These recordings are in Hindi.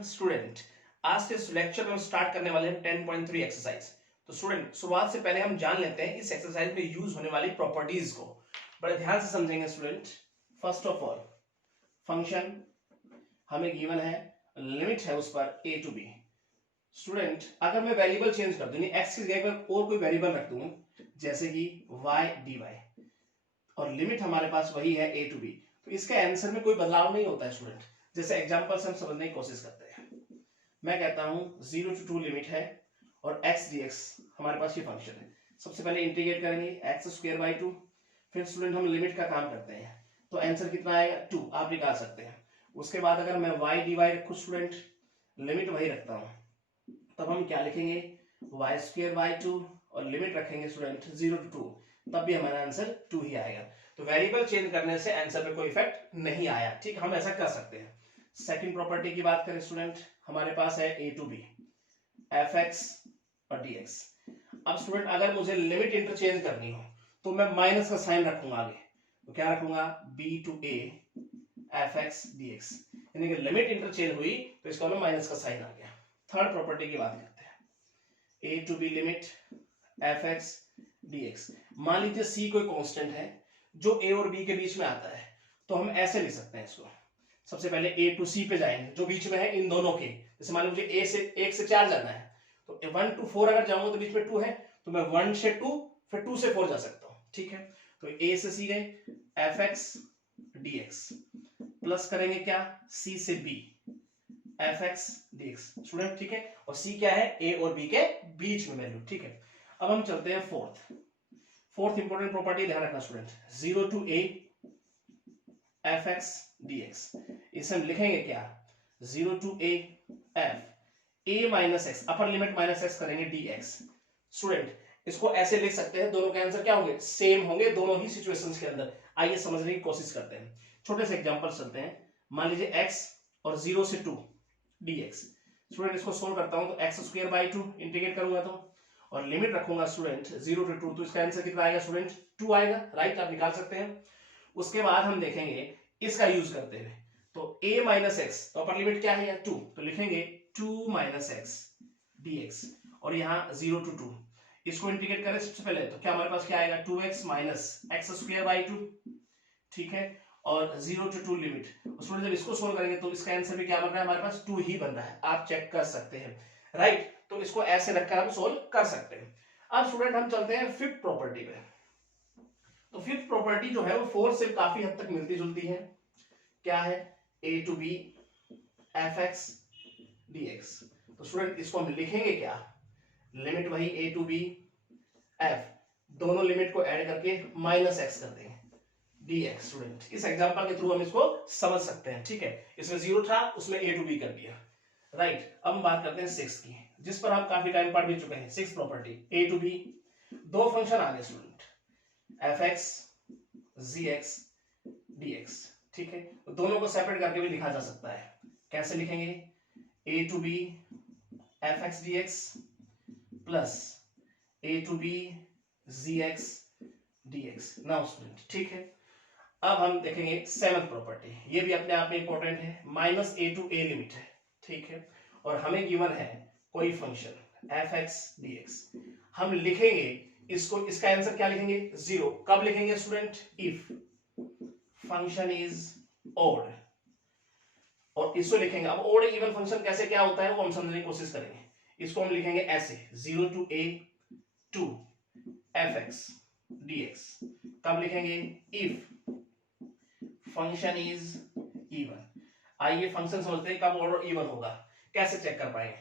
एवरीवन स्टूडेंट, आज के इस लेक्चर में हम स्टार्ट करने वाले हैं 10.3 एक्सरसाइज। तो स्टूडेंट, शुरुआत से पहले हम जान लेते हैं इस एक्सरसाइज में यूज होने वाली प्रॉपर्टीज को। बड़े ध्यान से समझेंगे student. First of all, function हमें गिवन है, लिमिट है उस पर a टू b। स्टूडेंट, अगर मैं वेरिएबल चेंज कर दूं, x की जगह पर और कोई वेरिएबल रख दूं जैसे कि y dy, और लिमिट हमारे पास वही है a टू b, तो इसके आंसर में कोई बदलाव नहीं होता है स्टूडेंट। जैसे एग्जांपल से हम समझने की कोशिश करते हैं। मैं कहता हूं 0 to 2 लिमिट है और x dx हमारे पास ये फंक्शन है। सबसे पहले इंटीग्रेट करेंगे x²/2, फिर स्टूडेंट हम लिमिट का काम करते हैं, तो आंसर कितना आएगा 2, आप निकाल सकते हैं। उसके बाद अगर मैं y dy रखूं स्टूडेंट, लिमिट वही रखता हूं, तब हम क्या लिखेंगे y²/2 और लिमिट रखेंगे स्टूडेंट 0 to 2, तब भी हमारा आंसर 2 ही आएगा। तो वेरिएबल चेंज करने से आंसर पे कोई इफेक्ट नहीं आया। ठीक, हम ऐसा कर सकते हैं। सेकंड प्रॉपर्टी की बात करें स्टूडेंट, हमारे पास है a टू b, fx और dx। अब स्टूडेंट, अगर मुझे लिमिट इंटरचेंज करनी हो तो मैं माइनस का साइन रखूंगा आगे, तो क्या रखूंगा b to a fx dx, यानी कि लिमिट इंटरचेंज हुई तो इसका मतलब माइनस का साइन आ गया। थर्ड प्रॉपर्टी की बात करते हैं, a to b limit fx dx। मान लीजिए c कोई कांस्टेंट है जो a और b के बीच में आता है, तो हम ऐसे लिख सकते हैं इसको। सबसे पहले a टू c पे जाएंगे, जो बीच में है इन दोनों के। जैसे मान लीजिए मुझे a से 1 से 4 जाना है, तो 1 to 4 अगर जाऊंगा तो बीच में 2 है, तो मैं 1 से 2 फिर 2 से 4 जा सकता हूं। ठीक है, तो a से c गए fx dx, प्लस करेंगे क्या c से b fx dx स्टूडेंट। ठीक है, और c क्या है a और b के बीच में वैल्यू। ठीक है, अब हम चलते हैं फोर्थ इंपॉर्टेंट प्रॉपर्टी, ध्यान रखना student, 0 to a fx dx। इसे हम लिखेंगे क्या 0 to a f a minus x, upper limit minus x करेंगे dx। स्टूडेंट, इसको ऐसे लिख सकते हैं, दोनों के आंसर क्या होंगे, सेम होंगे दोनों ही सिचुएशंस के अंदर। आइए समझने की कोशिश करते हैं। छोटे से एग्जांपल चलते हैं। मान लीजिए x और 0 से 2 dx। स्टूडेंट, इसको सोल्व करता हूं तो x²/2 इंटीग्रेट करूंगा तो, और लिमिट रखूंगा स्टूडेंट 0 to 2, तो इसका आंसर कितना आएगा स्टूडेंट 2 आएगा। राइट, आप निकाल सकते हैं। उसके बाद हम देखेंगे इसका यूज करते हुए, तो a माइनस एक्स, तो अपर लिमिट क्या है 2, तो लिखेंगे 2 माइनस एक्स dx, और यहाँ 0 to 2, इसको इंटीग्रेट करें सबसे पहले, तो क्या हमारे पास क्या आएगा 2x माइनस x²/2। ठीक है, और 0 to 2 लिमिट। स्टूडेंट, जब इसको सोल्व करेंगे तो इसका आंसर भी क्या बन रहा है हमारे पास 2 ही बन रहा है, आप चेक कर सकते हैं। राइट, तो इसको ऐसे रखकर हम सोल्व कर सकते हैं। अब स्टूडेंट, हम चलते हैं फिफ्थ प्रॉपर्टी पे। तो फिफ्थ प्रॉपर्टी जो है वो फोर्थ से काफी हद तक मिलती जुलती है। क्या है a to b fx dx। तो स्टूडेंट, इसको हम लिखेंगे क्या, लिमिट वही a टू b f, दोनों लिमिट को ऐड करके माइनस एक्स कर देंगे dx। स्टूडेंट, इस एग्जांपल के थ्रू हम इसको समझ सकते हैं। ठीक है, इसमें 0 था, उसमें a टू b कर दिया। राइट, अब हम बात करते हैं 6 की, जिस पर हम काफी टाइम पढ़ भी चुके हैं। 6 प्रॉपर्टी, a टू b, दो फंक्शन आ गए स्टूडेंट, fx gx dx। ठीक है, तो दोनों को सेपरेट करके भी लिखा जा सकता है। कैसे लिखेंगे, a to b fx dx plus a to b gx dx। Now student, ठीक है, अब हम देखेंगे 7th प्रॉपर्टी, ये भी अपने आप में इंपॉर्टेंट है। Minus a to a limit है। ठीक है, और हमें गिवन है कोई फंक्शन fx dx। हम लिखेंगे इसको, इसका आंसर क्या लिखेंगे 0। कब लिखेंगे student, if function is odd, और इसको लिखेंगे। अब ओड इवन फंक्शन कैसे क्या होता है वो हम समझने की कोशिश करेंगे। इसको हम लिखेंगे ऐसे 0 to a to fx dx। कब लिखेंगे, इफ फंक्शन इज इवन। आइए फंक्शन समझते हैं कब ओड और इवन होगा, कैसे चेक कर पाएंगे,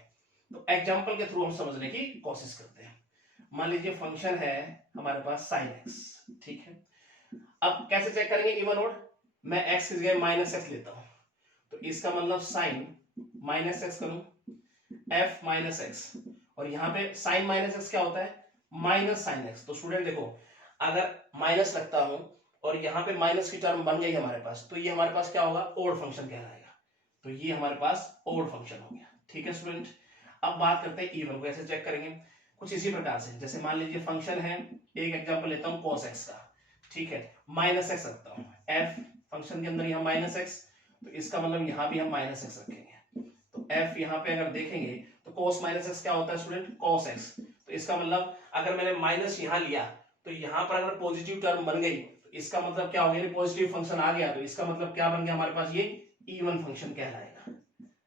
तो एग्जांपल के थ्रू हम समझने की कोशिश करते हैं। मान लीजिए फंक्शन है हमारे पास sin x। ठीक है, अब कैसे चेक करेंगे इवन ओड, मैं x की जगह माइनस एक्स लेता हूं, तो इसका मतलब sin माइनस एक्स करूं f माइनस एक्स, और यहाँ पे sin माइनस एक्स क्या होता है माइनस sin x। तो स्टूडेंट देखो, अगर माइनस रखता हूं और यहाँ पे माइनस की टर्म बन गई हमारे पास, तो ये हमारे पास क्या होगा ओड फंक्शन कहलाएगा। तो ये हमारे पास ओड फंक्शन हो गया। ठीक है स्टूडेंट, अब बात करते हैं इवन को, कैसे चेक करेंगे, कुछ इसी प्रकार से। जैसे मान लीजिए फंक्शन है, एक एग्जांपल लेता हूं cos x का। ठीक है, माइनस एक्स रखता हूं, f फंक्शन के अंदर यहाँ माइनस एक्स, तो इसका मतलब यहाँ भी हम माइनस एक्स रखेंगे। तो एफ यहाँ पे अगर देखेंगे तो cos माइनस एक्स क्या होता है स्टूडेंट, cos एक्स। तो इसका मतलब अगर मैंने माइनस यहाँ लिया तो यहाँ पर अगर पॉजिटिव टर्म बन गई तो इसका मतलब क्या हो गया, पॉजिटिव फंक्शन आ गया तो इसका मतलब क्या बन गया हमारे पास, ये इवन फंक्शन कहलाएगा,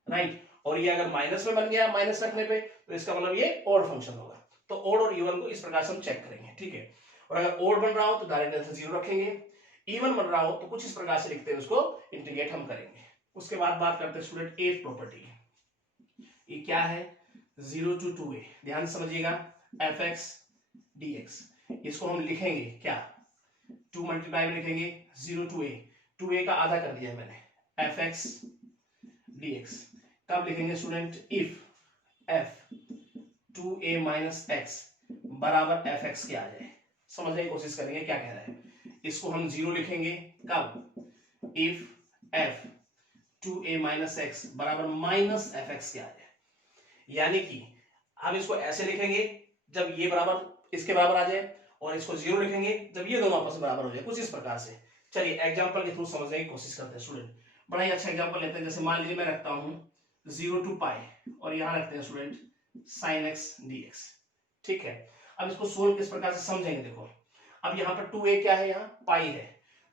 राइट। और ये अगर माइनस में बन गया माइनस रखने पे तो इसका मतलब ये ऑड फंक्शन होगा। तो ऑड और इवन को इस प्रकार से हम चेक करेंगे, ठीक है। और अगर ऑड बन रहा हो तो डायरेक्ट आंसर 0 रखेंगे, इवन बन रहा हो तो कुछ इस प्रकार से लिखते हैं, उसको इंटीग्रेट हम करेंगे। उसके बाद बात करते हैं स्टूडेंट एथ प्रॉपर्टी। ये क्या है, 0 to 2a, ध्यान से समझिएगा, fx dx। इसको हम लिखेंगे क्या, 2 मल्टीप्लाई में लिखेंगे 0 to a, 2a का आधा कर दिया मैंने, fx dx। कब लिखेंगे student, if f 2a minus x बराबर fx के आ जाए। समझने की कोशिश करेंगे क्या कह रहा है। इसको हम 0 लिखेंगे कब, if f 2a minus x बराबर माइनस fx के आ जाए। यानी कि हम इसको ऐसे लिखेंगे जब ये बराबर इसके बराबर आ जाए, और इसको 0 लिखेंगे जब ये दोनों आपस में बराबर हो जाए, कुछ इस प्रकार से। चलिए एग्जांपल के थ्रू समझने की कोशिश करते हैं स्टूडेंट। बड़ा ही अच्छा एग्जांपल लेते हैं, जैसे मान लीजिए मैं रखता हूं 0 to पाई और यहां रखते हैं स्टूडेंट sin x dx, ठीक है। अब इसको सोल्व किस प्रकार से समझेंगे, देखो अब यहाँ पर 2a क्या है, यहाँ पाई है,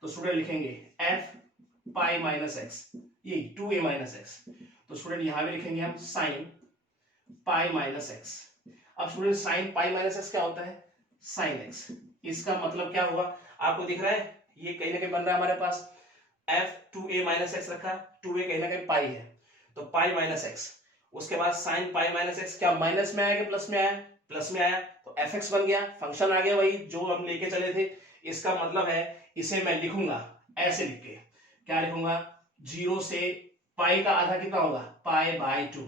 तो स्टूडेंट लिखेंगे f पाई माइनस एक्स, ये 2a माइनस एक्स। तो स्टूडेंट यहां भी लिखेंगे हम sin पाई माइनस एक्स। अब student sin pi minus x क्या होता है, sin x। इसका मतलब क्या होगा, आपको दिख रहा है, ये कहीं ना कहीं बन रहा है हमारे पास f 2a माइनस एक्स रखा, 2a कहीं ना कहीं पाई है, तो पाई माइनस एक्स। उसके बाद sin पाई माइनस एक्स क्या माइनस में आया कि प्लस में आया, प्लस में आया, तो fx बन गया, फंक्शन आ गया वही जो हम लेके चले थे। इसका मतलब है इसे मैं लिखूंगा ऐसे लिख के, क्या लिखूंगा, 0 से पाई का आधा कितना होगा, पाई बाय 2,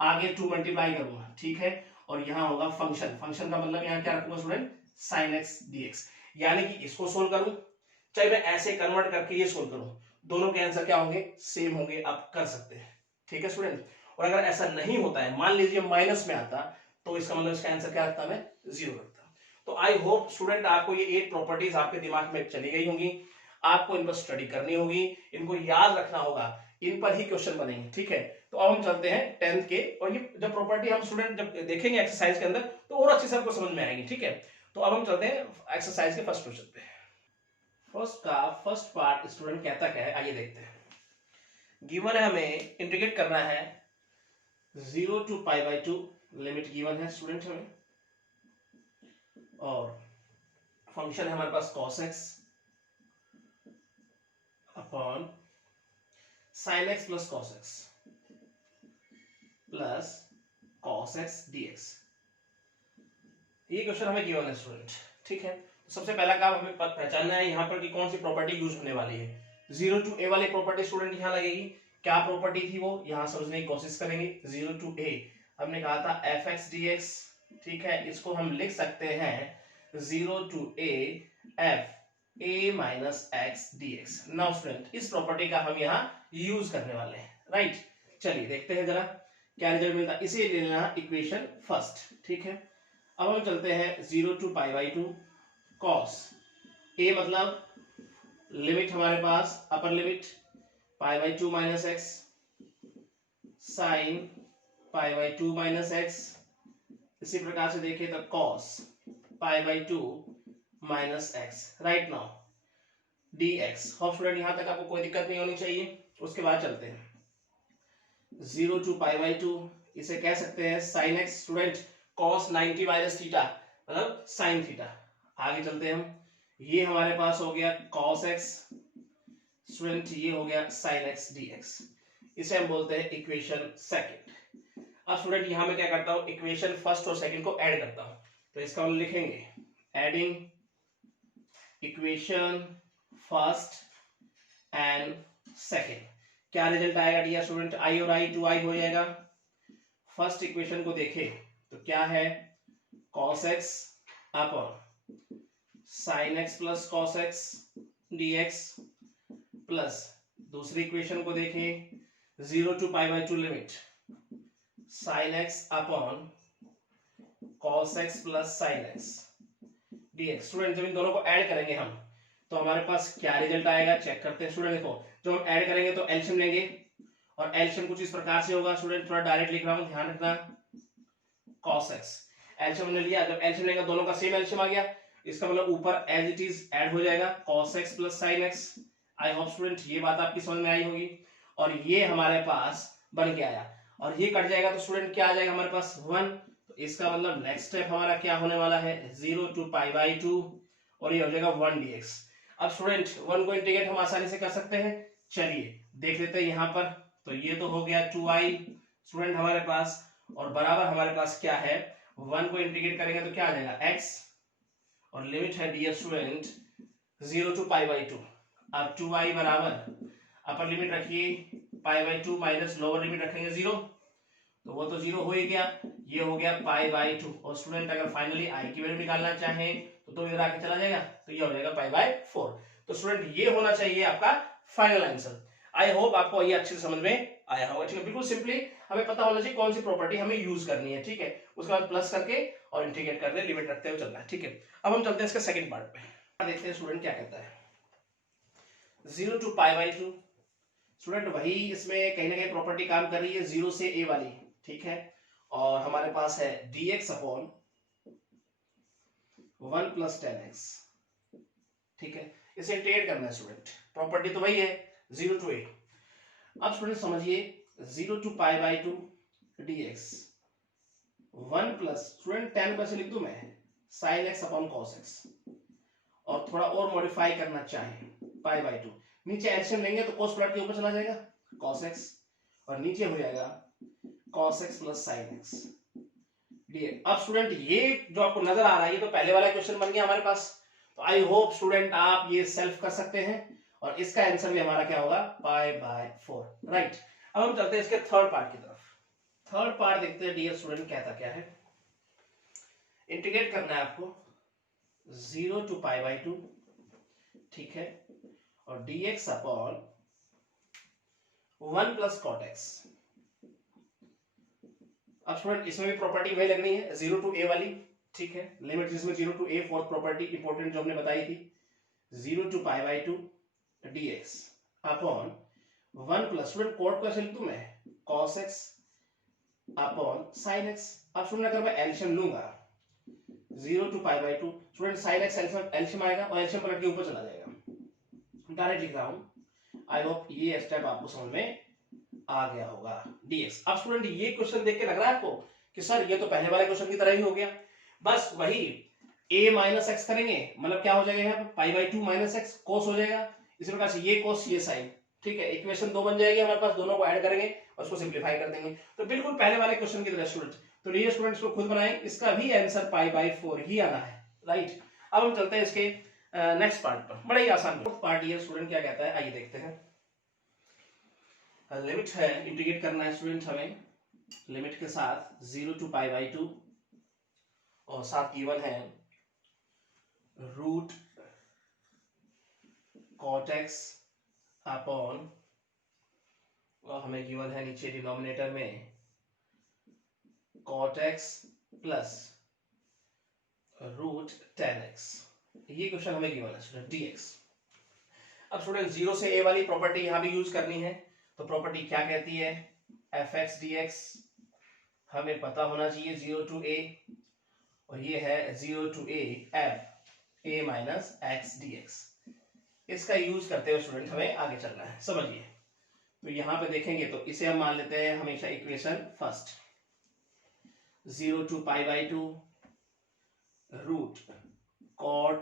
आगे 2 मल्टीप्लाई करूंगा, ठीक है। और यहाँ होगा फंक्शन, फंक्शन का मतलब यहाँ क्या रखूंगा स्टूडेंट, sin x dx। यानी कि इसको सोल्व करूं चाहे मैं ऐसे कन्वर्ट करके ये सोल्व करूं, दोनों के आंसर क्या होंगे, सेम होंगे, आप कर सकते हैं, ठीक है स्टूडेंट। और अगर ऐसा नहीं होता है, मान लीजिए माइनस में आता, तो इसका मतलब इसका आंसर क्या रखता, मैं 0 रखता। तो आई होप स्टूडेंट आपको ये 8 प्रॉपर्टीज आपके दिमाग में चली गई होंगी, आपको इन पर स्टडी करनी होगी, इनको याद रखना होगा, इन पर ही क्वेश्चन बनेंगे, ठीक है। तो अब हम चलते हैं 10th के, और ये जब प्रॉपर्टी हम स्टूडेंट जब देखेंगे एक्सरसाइज के अंदर तो और अच्छे से आपको समझ में आएगी, ठीक है। तो अब हम चलते हैं एक्सरसाइज के फर्स्ट क्वेश्चन पे। फर्स्ट पार्ट स्टूडेंट कहता क्या है, आइए देखते हैं। गिवन है, हमें इंटीग्रेट करना है 0 to pi by 2, limit given है स्टूडेंट हमें, और फंक्शन है हमारे पास cos x upon sin x plus cos x plus cos x dx। ये क्वेश्चन हमें गिवन है स्टूडेंट, ठीक है। तो सबसे पहला काम हमें पहचानना है यहाँ पर कि कौन सी प्रॉपर्टी यूज होने वाली है। 0 to a वाली प्रॉपर्टी स्टूडेंट यहाँ लगेगी, क्या प्रॉपर्टी थी वो, यहाँ समझने की कोशिश करेंगे। 0 to a हमने कहा था fx dx, ठीक है। इसको हम लिख सकते हैं 0 to a f a minus x dx। Now student इस प्रॉपर्टी का हम यहाँ यूज करने वाले हैं, राइट। चलिए देखते हैं जरा क्या रिजल्ट मिलता है, इसे ले लेना इक्वेशन फर्स्ट, ठीक है। अब हम चलते हैं 0 to pi by 2 cos a, मतलब लिमिट हमारे पास upper limit pi by 2 minus x, sine pi by 2 minus x. इसी प्रकार से देखें तो cos pi by 2 minus x, right. Now dx। Hope student यहां तक आपको कोई दिक्कत नहीं होनी चाहिए। उसके बाद चलते हैं 0 to पाई बाई 2, इसे कह सकते हैं sin x student, cos 90 minus theta मतलब sin थीटा। आगे चलते हैं हम, ये हमारे पास हो गया cos x स्टूडेंट, ये हो गया sin x dx। इसे हम बोलते हैं इक्वेशन सेकंड। अब स्टूडेंट यहां मैं क्या करता हूं, इक्वेशन फर्स्ट और सेकंड को ऐड करता हूं, तो इसका हम लिखेंगे adding equation first and second. क्या रिजल्ट आएगा डियर स्टूडेंट, i और i 2i हो जाएगा। फर्स्ट इक्वेशन को देखें तो क्या है, cos x upon sin x plus cos x dx, plus दूसरी इक्वेशन को देखें 0 to pi by 2 limit sin x upon cos x plus sin x dx। Student जब इन दोनों को ऐड करेंगे हम तो हमारे पास क्या रिजल्ट आएगा, चेक करते हैं स्टूडेंट। देखो जब हम ऐड करेंगे तो एलसीएम लेंगे और एलसीएम कुछ इस प्रकार से होगा स्टूडेंट, थोड़ा डायरेक्ट लिख रहा हूं, ध्यान रखना, cos x। एलसीएम हमने लिया, जब एलसीएम लेंगे दोनों का सेम एलसीएम आ गया, इसका मतलब ऊपर एज इट इज ऐड हो जाएगा cos x plus sin x। आई होप स्टूडेंट ये बात आपकी समझ में आई होगी। और ये हमारे पास बन के आया, और ये कट जाएगा तो स्टूडेंट क्या आ जाएगा हमारे पास 1। तो इसका मतलब नेक्स्ट स्टेप हमारा क्या होने वाला है 0 to π/2 और ये हो जाएगा 1 dx। अब स्टूडेंट 1 को इंटीग्रेट हम आसानी से कर सकते हैं, चलिए देख लेते हैं यहाँ पर। तो ये तो हो गया 2i स्टूडेंट हमारे पास, और बराबर हमारे पास क्या है 1 को इंटीग्रेट करेंगे तो क्या आ जाएगा x, और लिमिट है डियर स्टूडेंट 0 to π/2। अब 2i बराबर अपर लिमिट रखिए π/2 माइनस लोअर लिमिट रखेंगे 0, तो वो तो 0 हो ही गया, ये हो गया π/2। और स्टूडेंट अगर फाइनली i की वैल्यू निकालना चाहें तो इधर आके चला जाएगा, तो ये हो जाएगा π/4। तो स्टूडेंट ये होना चाहिए आपका फाइनल आंसर। आई होप आपको ये अच्छे से समझ में आया होगा, ठीक है। बिल्कुल सिंपली हमें पता होना चाहिए कौन सी प्रॉपर्टी हमें यूज करनी है, ठीक है। उसके बाद प्लस करके और इंटीग्रेट करके लिमिट रखते हुए चलना है, ठीक है। अब हम चलते हैं इसके सेकंड पार्ट पे, देखते हैं स्टूडेंट क्या कहता है। 0 to π/2 स्टूडेंट वही इसमें कहीं ना कहीं प्रॉपर्टी काम कर रही है 0 से a वाली, ठीक है। और हमारे पास है dx अपॉन 1 प्लस 10x, ठीक है। इसे इंटीग्रेट करना है स्टूडेंट, प्रॉपर्टी तो वही है 0 to a। अब स्टूडेंट समझिए 0 to π/2 dx 1 प्लस स्टूडेंट 10 को ऐसे लिख दूं मैं sin x upon cos x, और थोड़ा और मॉडिफाई करना चाहें π/2, नीचे एलसीएम लेंगे तो cos प्लॉट के ऊपर चला जाएगा cos x, और नीचे हो जाएगा cos x plus sin x dx। अब स्टूडेंट ये जो आपको नजर आ रहा है ये तो पहले वाला क्वेश्चन बन गया हमारे पास, तो आई होप स्टूडेंट आप ये सेल्फ कर सकते हैं, और इसका आंसर भी हमारा क्या होगा π/4, राइट। अब हम चलते हैं इसके थर्ड पार्ट की तरफ। थर्ड पार्ट देखते हैं डियर स्टूडेंट कहता क्या है। इंटीग्रेट करना है आपको 0 to π/2, ठीक है, और dx upon 1 plus cot x। अब स्टूडेंट इसमें भी प्रॉपर्टी वही लगनी है 0 to a वाली, ठीक है। लिमिट जिसमें 0 to a fourth property important जो हमने बताई थी, 0 to π/2 dx upon 1 plus student cot को ऐसे लिख दूं मैं cos x upon sin x। अब स्टूडेंट अगर मैं एलसीएम लूंगा 0 to π/2 student sin x LCM आएगा और एलसीएम पलट के ऊपर चला जाएगा, डायरेक्ट लिख रहा हूं। आई होप ये स्टेप आपको समझ में आ गया होगा dx। अब स्टूडेंट ये क्वेश्चन देख के लग रहा है आपको कि सर ये तो पहले वाले क्वेश्चन की तरह ही हो गया, बस वही a माइनस एक्स करेंगे, मतलब क्या हो जाएगा यहाँ पे π/2 माइनस एक्स cos हो जाएगा, इसी प्रकार से ये cos ये sin, ठीक है। इक्वेशन 2 बन जाएगी हमारे पास, दोनों को ऐड करेंगे और उसको सिंपलीफाई कर देंगे, तो बिल्कुल पहले वाले क्वेश्चन की तरह स्टूडेंट। तो ये स्टूडेंट्स को खुद बनाएं, इसका भी आंसर π/4 ही आना है, राइट। अब हम चलते हैं इसके नेक्स्ट पार्ट पर, बड़ा ही आसान पार्ट। ये स्टूडेंट क्या कहता है आइए देखते हैं। लिमिट है, इंटीग्रेट करना है स्टूडेंट हमें, लिमिट के साथ 0 to π/2 और साथ गिवन है रूट cot x अपॉन, और हमें गिवन है नीचे डिनोमिनेटर में cot x plus root 10x। ये क्वेश्चन हमें गिवन है स्टूडेंट dx। अब स्टूडेंट 0 से a वाली प्रॉपर्टी यहां भी यूज करनी है, तो प्रॉपर्टी क्या कहती है fx dx हमें पता होना चाहिए 0 to a, और ये है 0 to a f a minus x dx। इसका यूज करते हुए स्टूडेंट हमें आगे चलना है, समझिए। तो यहां पे देखेंगे तो इसे हम मान लेते हैं हमेशा equation first, 0 to π/2 root cot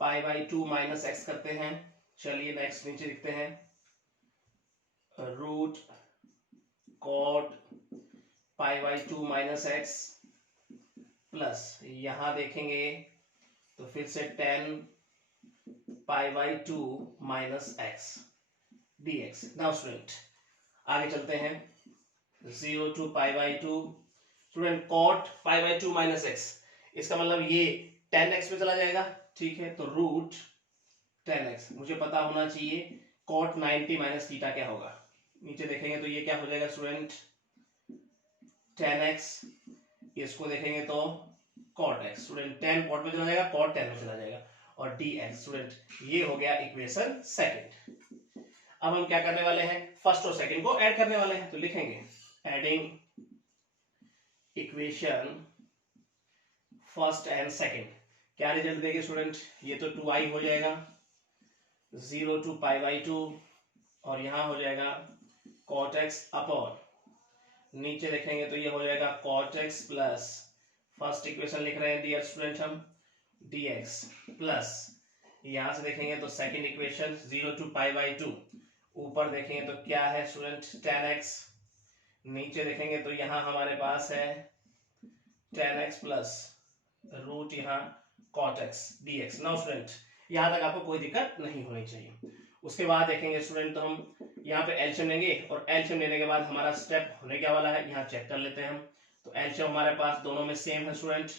π/2 minus x करते हैं। चलिए नेक्स्ट नीचे लिखते हैं root cot π/2 minus x plus, यहां देखेंगे तो फिर से 10 π/2 minus x dx। Now student आगे चलते हैं 0 to π/2 student cot π/2 minus x, इसका मतलब ये 10x पे चला जाएगा, ठीक है। तो रूट 10x, मुझे पता होना चाहिए cot 90 माइनस थीटा क्या होगा, नीचे देखेंगे तो ये क्या हो जाएगा स्टूडेंट 10x, इसको देखेंगे तो cot x, स्टूडेंट 10 cot में चला जाएगा, cot 10 में चला जाएगा, और dx स्टूडेंट ये हो गया इक्वेशन सेकंड। अब हम क्या करने वाले हैं, फर्स्ट और सेकंड को ऐड करने वाले हैं। तो लिखेंगे adding equation first and second, क्या रिजल्ट देगी स्टूडेंट, ये तो 2i हो जाएगा 0 to π/2 और यहां हो जाएगा cot x अपॉन, नीचे देखेंगे तो ये हो जाएगा cot x plus, first equation लिख रहे हैं डियर स्टूडेंट हम, dx प्लस, यहां से देखेंगे तो सेकंड इक्वेशन 0 to π/2, ऊपर देखेंगे तो क्या है स्टूडेंट tan x, नीचे देखेंगे तो यहां हमारे पास है tan x प्लस रूट यहाँ cot x dx। Now student यहाँ तक आपको कोई दिक्कत नहीं होनी चाहिए। उसके बाद देखेंगे स्टूडेंट, तो हम यहाँ पे एलसीएम लेंगे और एलसीएम लेने के बाद हमारा स्टेप होने क्या वाला है, यहाँ चेक कर लेते हैं हम। तो एलसीएम हमारे पास दोनों में सेम है स्टूडेंट,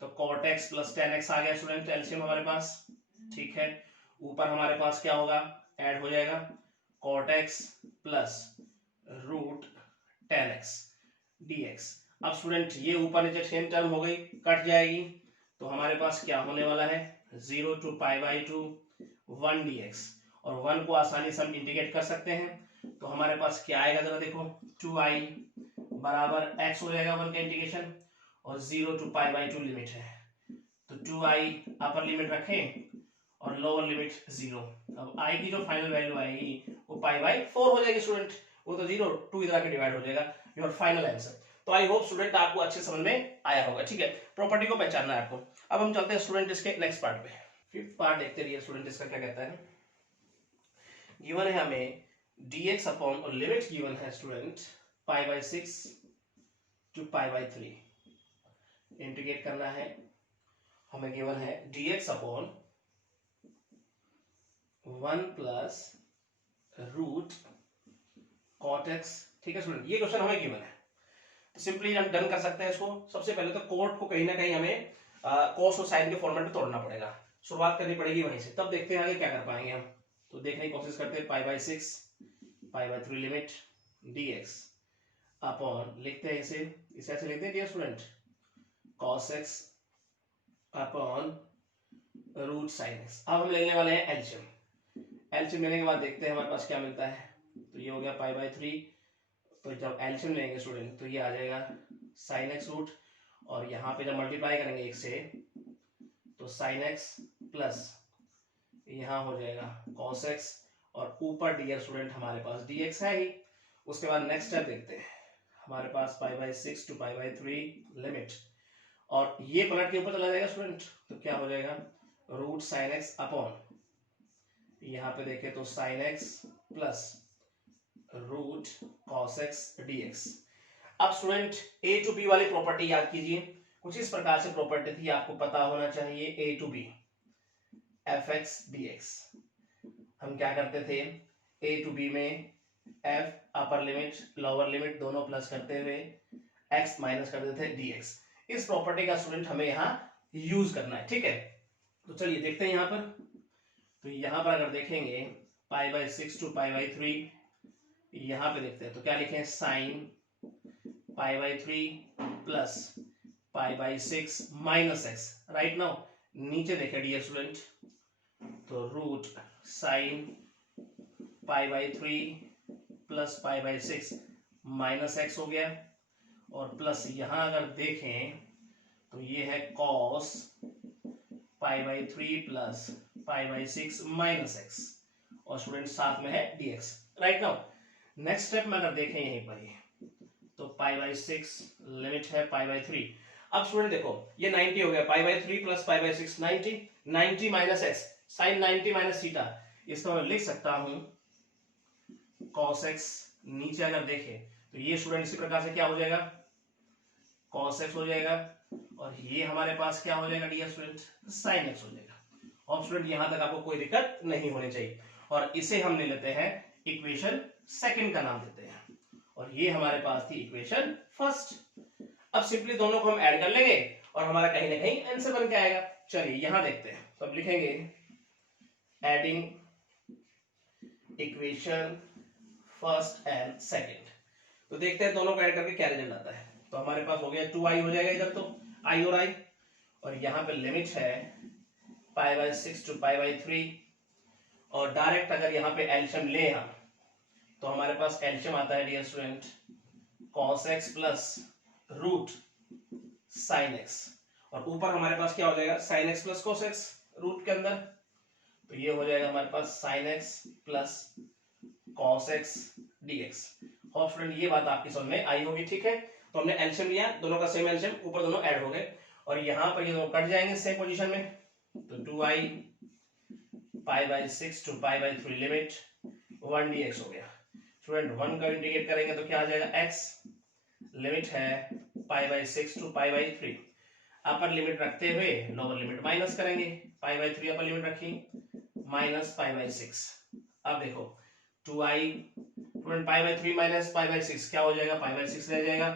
तो cot x plus tan x आ गया स्टूडेंट एलसीएम हमारे पास, ठीक है। ऊपर हमारे पास क्या होगा, ऐड हो जाएगा cot x plus root tan x dx। अब स्टूडेंट ये ऊपर नीचे सेम टर्म हो गई, कट जाएगी, तो हमारे पास क्या होने वाला है 0 to π/2 1 dx, और 1 को आसानी से हम इंटीग्रेट कर सकते हैं। तो हमारे पास क्या आएगा जरा देखो, 2i बराबर x हो जाएगा 1 का इंटीग्रेशन, और 0 to π/2 लिमिट है, तो 2i अपर लिमिट रखें और लोअर लिमिट 0। अब i की जो फाइनल वैल्यू आएगी वो π/4 हो जाएगी स्टूडेंट, वो तो 0 2 इधर आके डिवाइड हो जाएगा, योर फाइनल आंसर। तो आई होप स्टूडेंट आपको अच्छे समझ में आया होगा, ठीक है। प्रॉपर्टी को पहचानना है आपको। अब हम चलते हैं स्टूडेंट इसके नेक्स्ट पार्ट पे, फिफ्थ पार्ट देखते रहिए स्टूडेंट। इसका क्या कहता है, गिवन है हमें dx अपॉन, और लिमिट गिवन है स्टूडेंट π/6 to π/3, इंटीग्रेट करना है हमें। गिवन है dx upon 1 plus root cot x, ठीक है स्टूडेंट, ये क्वेश्चन हमें गिवन है। तो सिंपली हम डन कर सकते हैं इसको। सबसे पहले तो कोट को कहीं ना कहीं हमें कॉस और साइन के फॉर्मेट में तोड़ना पड़ेगा, शुरुआत करनी पड़ेगी वहीं से, तब देखते हैं आगे क्या कर पाएंगे हम। तो देखने की कोशिश करते हैं, π/6 π/3 लिमिट dx अपॉन, लिखते हैं इसे ऐसे लिखते हैं dear student, cos x upon root sine x। अब हम लेने वाले हैं एलसीएम। एलसीएम लेने के बाद देखते हैं हमारे पास क्या मिलता है। तो ये हो गया π/3, तो जब एलसीएम लेंगे स्टूडेंट तो ये आ जाएगा साइन एक्स रूट, और यहाँ पे जब मल्टीप्लाई करेंगे एक से तो साइन एक्स प्लस यहाँ हो जाएगा कॉस एक्स, और ऊपर डियर स्टूडेंट हमारे पास dx है ही। उसके बाद नेक्स्ट स्टेप देखते हैं, हमारे पास π/6 to π/3 लिमिट, और ये पलट के ऊपर चला जाएगा स्टूडेंट, तो क्या हो जाएगा रूट साइन एक्स अपॉन, यहाँ पे देखें तो sine x plus root cos x dx। अब स्टूडेंट a to b वाली प्रॉपर्टी याद कीजिए, कुछ इस प्रकार से प्रॉपर्टी थी, आपको पता होना चाहिए, a to b fx dx। हम क्या करते थे, a to b में f upper limit lower limit दोनों प्लस करते हुए x माइनस कर देते थे dx। इस प्रॉपर्टी का स्टूडेंट हमें यहाँ यूज करना है, ठीक है। तो चलिए देखते हैं यहाँ पर। तो यहाँ पर अगर देखेंगे π/6 to π/3, यहाँ पे देखते हैं तो क्या लिखें, sine π/3 plus π/6 minus x. Right now नीचे देखें डियर स्टूडेंट, तो root sine π/3 plus π/6 minus x हो गया, और प्लस यहाँ अगर देखें तो ये है कॉस π/3 प्लस π/6 माइनस एक्स, और स्टूडेंट साथ में है dx। Right now next step में अगर देखें यहीं पर ही, तो π/6 लिमिट है π/3। अब स्टूडेंट देखो ये 90 हो गया, π/3 plus π/6 90, 90 minus x sine 90 minus theta, इसको मैं लिख सकता हूं cos x। नीचे अगर देखें तो ये स्टूडेंट इसी प्रकार से क्या हो जाएगा, cos x हो जाएगा, और ये हमारे पास क्या हो जाएगा डियर स्टूडेंट, sin x हो जाएगा। और स्टूडेंट यहां तक आपको कोई दिक्कत नहीं होनी चाहिए, और इसे हम ले लेते हैं इक्वेशन सेकंड का नाम देते हैं, और ये हमारे पास थी इक्वेशन फर्स्ट। अब सिंपली दोनों को हम ऐड कर लेंगे और हमारा कहीं ना कहीं आंसर बन के आएगा। चलिए यहां देखते हैं, तो अब लिखेंगे adding equation first and second. तो देखते हैं दोनों को ऐड करके क्या रिजल्ट आता है। तो हमारे पास हो गया 2i हो जाएगा इधर, तो i और i, और यहाँ पे लिमिट है π/6 to π/3, और डायरेक्ट अगर यहाँ पे एलसीएम ले हम तो हमारे पास एलसीएम आता है dear student cos x plus root sine x, और ऊपर हमारे पास क्या हो जाएगा sin x plus cos x root के अंदर, तो ये हो जाएगा हमारे पास sin x plus cos x dx। Hope student ये बात आपकी समझ में आई होगी, ठीक है। तो हमने एलसीएम लिया, दोनों का सेम एलसीएम, ऊपर दोनों ऐड हो गए, और यहाँ पर ये दोनों कट जाएंगे सेम पोजीशन में, तो 2i pi by 6 to pi by 3 limit 1 dx हो गया। स्टूडेंट 1 का इंटीग्रेट करेंगे तो क्या आ जाएगा x, लिमिट है pi by 6 to pi by 3, upper limit रखते हुए लोअर लिमिट माइनस करेंगे, पाई बाई 3 अपर लिमिट रखी माइनस पाई बाई 6। अब देखो 2i student pi by 3 minus pi by 6 क्या हो जाएगा, पाई बाई 6 रह जाएगा,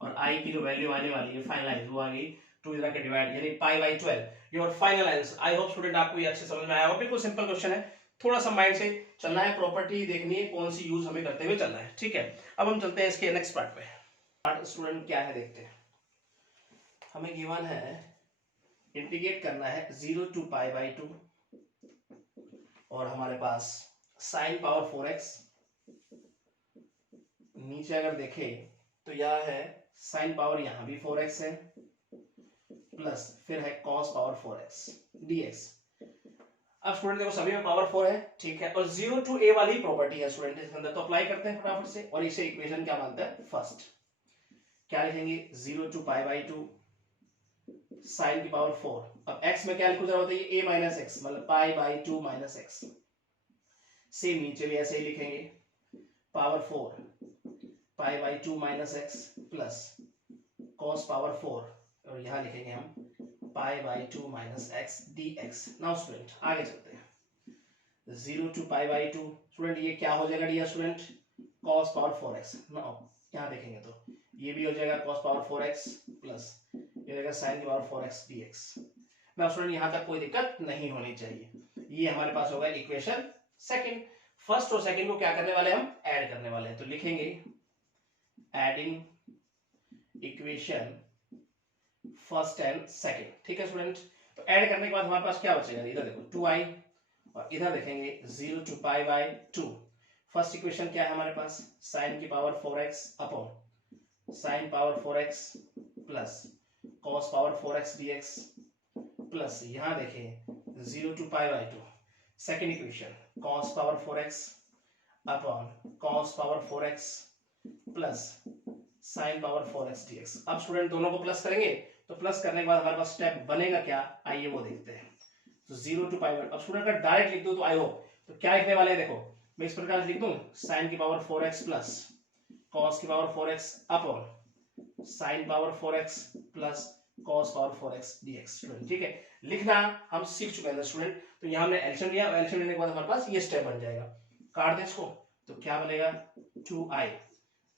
और i की जो वैल्यू आने वाली है फाइनलाइज वो आ गई 2 इधर के डिवाइड यानी pi by 12 your final answer. I hope student आपको ये अच्छे समझ में आया होगा, बिल्कुल सिंपल क्वेश्चन है, थोड़ा सा माइंड से चलना है, प्रॉपर्टी देखनी है कौन सी यूज हमें करते हुए चलना है, ठीक है। अब हम चलते हैं इसके नेक्स्ट पार्ट पे। पार्ट स्टूडेंट क्या है देखते हैं। हमें गिवन है इंटीग्रेट करना है 0 टू पाई बाई 2, और हमारे पास साइन पावर 4x, नीचे अगर देखें तो यह है साइन पावर, यहां भी 4x है, प्लस फिर है cos पावर 4x dx। अब स्टूडेंट देखो सभी में पावर 4 है, ठीक है, और 0 टू a वाली प्रॉपर्टी है स्टूडेंट इसके अंदर, तो अप्लाई करते हैं फटाफट से, और इसे इक्वेशन क्या मानता है फर्स्ट, क्या लिखेंगे 0 टू पाई बाई 2 साइन की पावर 4। अब x में क्या लिखा जा रहा होता है ये a माइनस एक्स, मतलब पाई बाई 2 माइनस एक्स, सेम नीचे भी ऐसे ही लिखेंगे power 4 pi by 2 minus x plus cos power 4, और यहां लिखेंगे हम पाई by 2 minus x dx। Now student आगे चलते हैं 0 टू पाई बाई 2, स्टूडेंट ये क्या हो जाएगा dear student cos power 4x। Now यहां देखेंगे तो ये भी हो जाएगा cos पावर 4x प्लस ये हो जाएगा sin की power 4x dx। Now student यहां तक कोई दिक्कत नहीं होनी चाहिए, ये हमारे पास होगा इक्वेशन सेकंड। फर्स्ट और सेकंड को क्या करने वाले हम ऐड करने वाले हैं, तो लिखेंगे adding equation first and second, ठीक है स्टूडेंट। तो ऐड करने के बाद हमारे पास क्या बचेगा, इधर देखो 2i, और इधर देखेंगे 0 to pi by 2। First equation क्या है हमारे पास, साइन की power 4x upon sine power 4x plus cos power 4x dx, plus यहां देखें 0 to pi by 2, second equation cos power 4x upon cos power 4x plus sin power 4x dx। अब स्टूडेंट दोनों को प्लस करेंगे, तो प्लस करने के बाद हमारे पास स्टेप बनेगा क्या, आइए वो देखते हैं। तो 0 टू पाई बाई, अब स्टूडेंट अगर डायरेक्ट लिख दो तो आई होप, तो क्या लिखने वाले हैं देखो, मैं इस प्रकार लिख दूं sin की पावर 4x प्लस cos की power 4x upon sin power 4x plus cos power 4x dx। Student ठीक है, लिखना हम सीख चुके हैं स्टूडेंट। तो यहाँ हमने एलसीएम लिया, एलसीएम लेने के बाद हमारे पास ये स्टेप बन जाएगा, काट दें इसको, तो क्या बनेगा 2i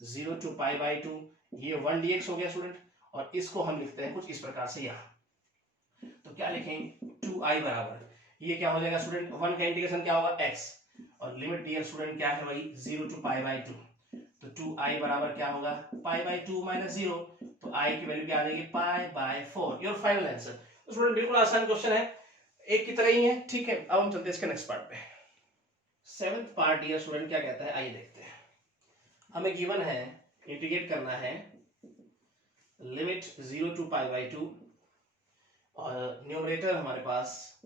0 टू पाई बाई 2, ये 1 dx हो गया स्टूडेंट, और इसको हम लिखते हैं कुछ इस प्रकार से यहाँ, तो क्या लिखेंगे 2i बराबर, ये क्या हो जाएगा स्टूडेंट 1 का इंटीग्रेशन क्या होगा x, और लिमिट डियर स्टूडेंट क्या है वही 0 टू पाई बाई 2, तो 2i बराबर क्या होगा पाई बाई 2 माइनस 0, तो i की वैल्यू क्या आ जाएगी पाई बाई 4, योर फाइनल आंसर। तो स्टूडेंट बिल्कुल आसान क्वेश्चन है, एक की तरह ही है, ठीक है। अब हम चलते हैं इसके नेक्स्ट पार्ट पे। सेवेंथ पार्ट डियर स्टूडेंट क्या कहता है, आइए देखते हैं। हमें गिवन है इंटीग्रेट करना है लिमिट 0 टू पाई बाई 2, और न्यूमरेटर हमारे पास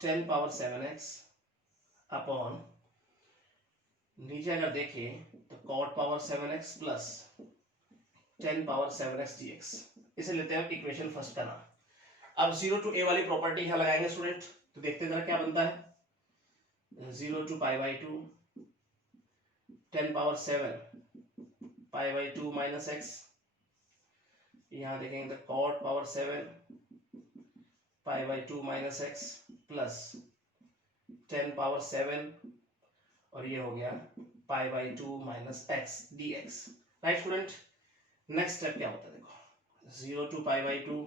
10 पावर 7x अपॉन, नीचे अगर देखें तो cot power 7x plus 10 power 7x dx, इसे लेते हैं इक्वेशन फर्स्ट का नाम। अब 0 टू a वाली प्रॉपर्टी यहां लगाएंगे स्टूडेंट, तो देखते हैं जरा क्या बनता है 0 to pi by 2 10 power 7 pi by 2 minus x, यहां देखेंगे तो cot power 7 pi by 2 minus x plus 10 power 7, और ये हो गया pi by 2 minus x dx। Right student, next step क्या होता है देखो 0 to pi by 2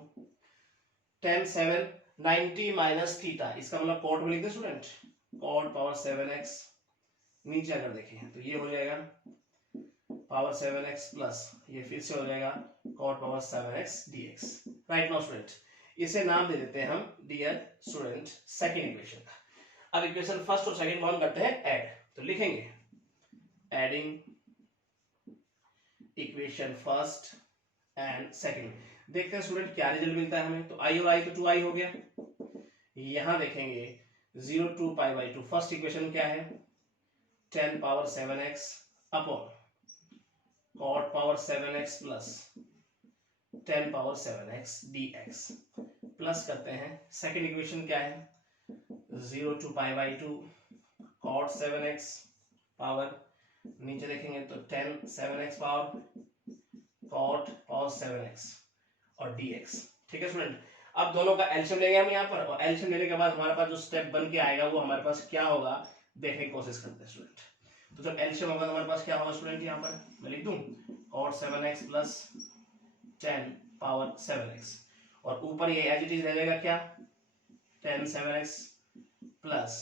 10 7 90 minus theta, इसका मतलब cot में लिखते स्टूडेंट cot पावर 7x, नीचे अगर देखें तो ये हो जाएगा पावर 7x प्लस ये फिर से हो जाएगा cot power 7x dx। Right now student, इसे नाम दे देते हैं हम डियर स्टूडेंट सेकंड इक्वेशन का। अब इक्वेशन फर्स्ट और सेकंड को हम करते हैं ऐड, तो लिखेंगे adding equation first and second, देखते हैं स्टूडेंट क्या रिजल्ट मिलता है हमें। तो आई और आई तो 2i हो गया। यहां देखेंगे 0 to pi by 2, first equation क्या है 10 power 7x upon cot power 7x plus 10 power 7x dx, plus करते हैं सेकंड इक्वेशन क्या है 0 to pi by 2 cot 7x power, नीचे देखेंगे तो 10 7x power cot power 7x और dx। ठीक है स्टूडेंट, अब दोनों का एलसीएम लेंगे हम यहाँ पर, और एलसीएम लेने के बाद हमारे पास जो स्टेप बन के आएगा वो हमारे पास क्या होगा देखने की कोशिश करते हैं स्टूडेंट। तो जब एलसीएम होगा तो हमारे पास क्या होगा स्टूडेंट, यहाँ पर मैं लिख दूं cot 7x plus 10 power 7x, और ऊपर ये एज इट इज रह जाएगा क्या 10 7x plus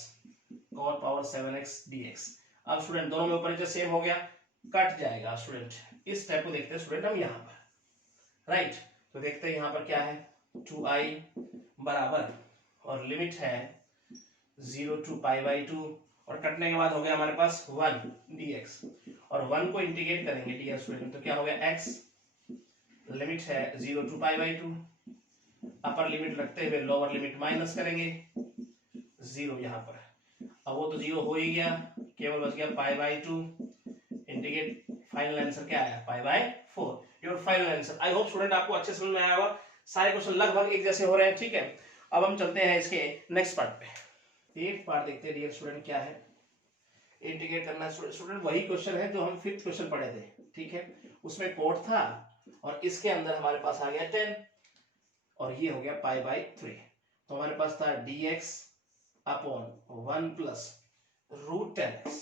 cot power 7x dx। अब स्टूडेंट दोनों में ऊपर नीचे सेम हो गया, कट जाएगा स्टूडेंट। इस स्टेप को देखते हैं स्टूडेंट हम यहाँ पर, राइट। तो देखते हैं यहाँ पर क्या है 2i बराबर, और लिमिट है 0 to पाई बाई 2, और कटने के बाद हो गया हमारे पास 1 dx, और 1 को इंटीग्रेट करेंगे डियर स्टूडेंट तो क्या हो गया x, लिमिट है 0 to pi by 2, upper limit रखते हुए लोअर लिमिट माइनस करेंगे 0 यहाँ पर। अब वो तो 0 हो ही गया, केवल बच गया pi by 2, integrate, final answer क्या आया पाई by 4, your final answer. I hope student आपको अच्छे समझ में आया होगा, सारे क्वेश्चन लगभग एक जैसे हो रहे हैं। ठीक है, अब हम चलते हैं इसके नेक्स्ट पार्ट पे। एक पार्ट देखते हैं डियर स्टूडेंट क्या है, इंटीग्रेट करना स्टूडेंट वही क्वेश्चन है जो हम 5th क्वेश्चन पढ़े थे। ठीक है, उसमें कोट था और इसके अंदर हमारे पास आ गया 10 और ये हो गया पाई बाई 3। तो हमारे पास था dx upon 1 plus root 10x।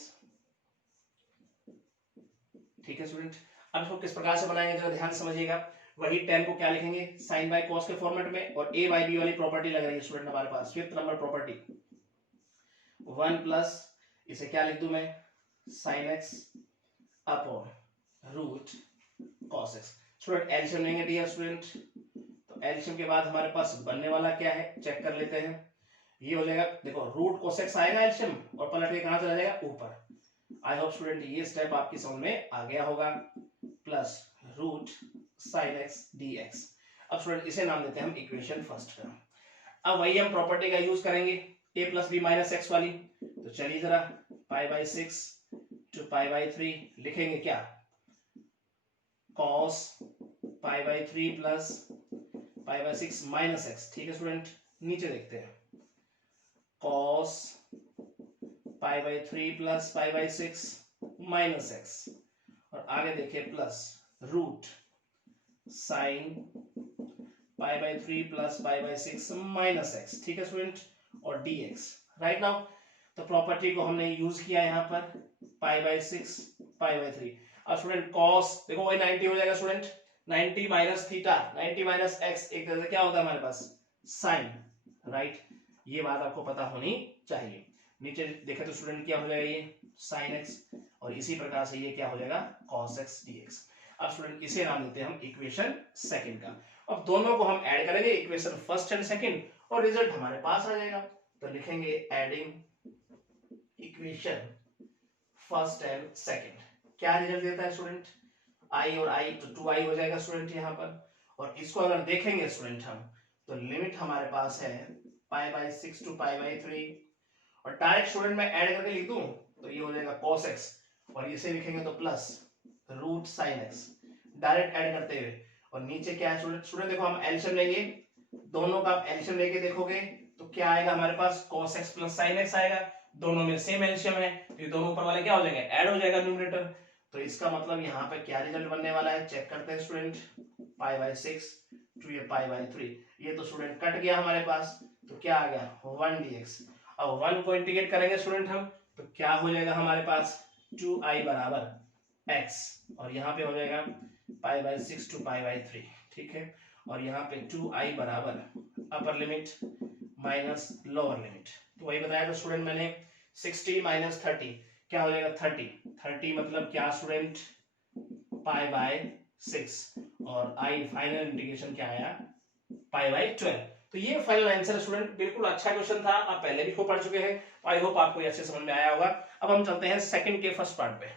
ठीक है स्टूडेंट, अब इसको किस प्रकार से बनाएंगे जरा ध्यान समझिएगा। वही 10 को क्या लिखेंगे साइन बाय कॉस के फॉर्मेट में, और a बाई बी वाली प्रॉपर्टी लग रही है स्टूडेंट हमारे पास 5th नंबर प्रॉपर्टी 1 प्लस, इसे क्या लिख दूं मैं sine x upon root cos x। Student LCM लेंगे डियर स्टूडेंट, तो एलसीएम के बाद हमारे पास बनने वाला क्या है चेक कर लेते हैं। ये हो जाएगा देखो रूट cos x आएगा एलसीएम, और पलट के कहां चला जाएगा ऊपर। आई होप स्टूडेंट ये स्टेप आपकी समझ में आ गया होगा, plus root sine x dx। अब स्टूडेंट इसे नाम देते हैं हम इक्वेशन फर्स्ट का। अब वही हम प्रॉपर्टी का यूज करेंगे a plus b minus x वाली। तो चलिए जरा pi by 6 to pi by 3 लिखेंगे क्या cos pi by 3 plus pi by 6 minus x. ठीक है स्टूडेंट, नीचे देखते हैं cos pi by 3 plus pi by 6 minus x, और आगे देखिए plus root sine pi by 3 plus pi by 6 minus x. ठीक है स्टूडेंट, और dx राइट नाउ। तो प्रॉपर्टी को हमने यूज किया यहाँ पर पाई बाई 6 पाई बाई 3। अब स्टूडेंट cos देखो वही 90 हो जाएगा student, 90 minus theta 90 minus x एक तरह से क्या होता है हमारे पास साइन, राइट। ये बात आपको पता होनी चाहिए। नीचे देखे तो स्टूडेंट क्या हो जाएगा ये साइन एक्स, और इसी प्रकार से ये क्या हो जाएगा cos x dx। अब स्टूडेंट इसे नाम देते हैं हम इक्वेशन सेकंड का। अब दोनों को हम ऐड करेंगे इक्वेशन फर्स्ट एंड सेकंड, और रिजल्ट हमारे पास आ जाएगा। तो लिखेंगे adding equation first and second, क्या रिजल्ट देता है स्टूडेंट i और i तो 2i हो जाएगा स्टूडेंट यहाँ पर। और इसको अगर देखेंगे स्टूडेंट हम तो लिमिट हमारे पास है pi by 6 to pi by 3, और डायरेक्ट स्टूडेंट मैं ऐड करके लिख दूं तो ये हो जाएगा cos x, और इसे लिखेंगे तो plus root sine x direct add करते हुए। और नीचे क्या है स्टूडेंट देखो हम एलसीएम लेंगे, दोनों का आप एलसीएम लेके देखोगे तो क्या आएगा हमारे पास cos x plus sign x आएगा। दोनों में सेम एलसीएम है तो ये दोनों ऊपर वाले क्या हो जाएंगे ऐड हो जाएगा न्यूमरेटर। तो इसका मतलब यहाँ पे क्या रिजल्ट बनने वाला है चेक करते हैं स्टूडेंट, पाई बाई 6 टू ये पाई बाई 3, ये तो स्टूडेंट कट गया हमारे पास, तो क्या आ गया 1 dx। अब 1 को इंटीग्रेट करेंगे स्टूडेंट हम तो क्या हो जाएगा हमारे पास 2i बराबर x, और यहाँ पे हो जाएगा pi by 6 to pi by 3। ठीक है, और यहाँ पे 2i बराबर upper limit minus lower limit. तो वही बताया था स्टूडेंट मैंने 60 माइनस 30 क्या हो जाएगा 30 मतलब क्या स्टूडेंट पाई बाई 6, और i फाइनल इंटीग्रेशन क्या आया पाई बाई 12। तो ये फाइनल आंसर स्टूडेंट, बिल्कुल अच्छा क्वेश्चन था, आप पहले भी को पढ़ चुके हैं। आई होप आपको ये अच्छे समझ में आया होगा। अब हम चलते हैं सेकंड के फर्स्ट पार्ट पे।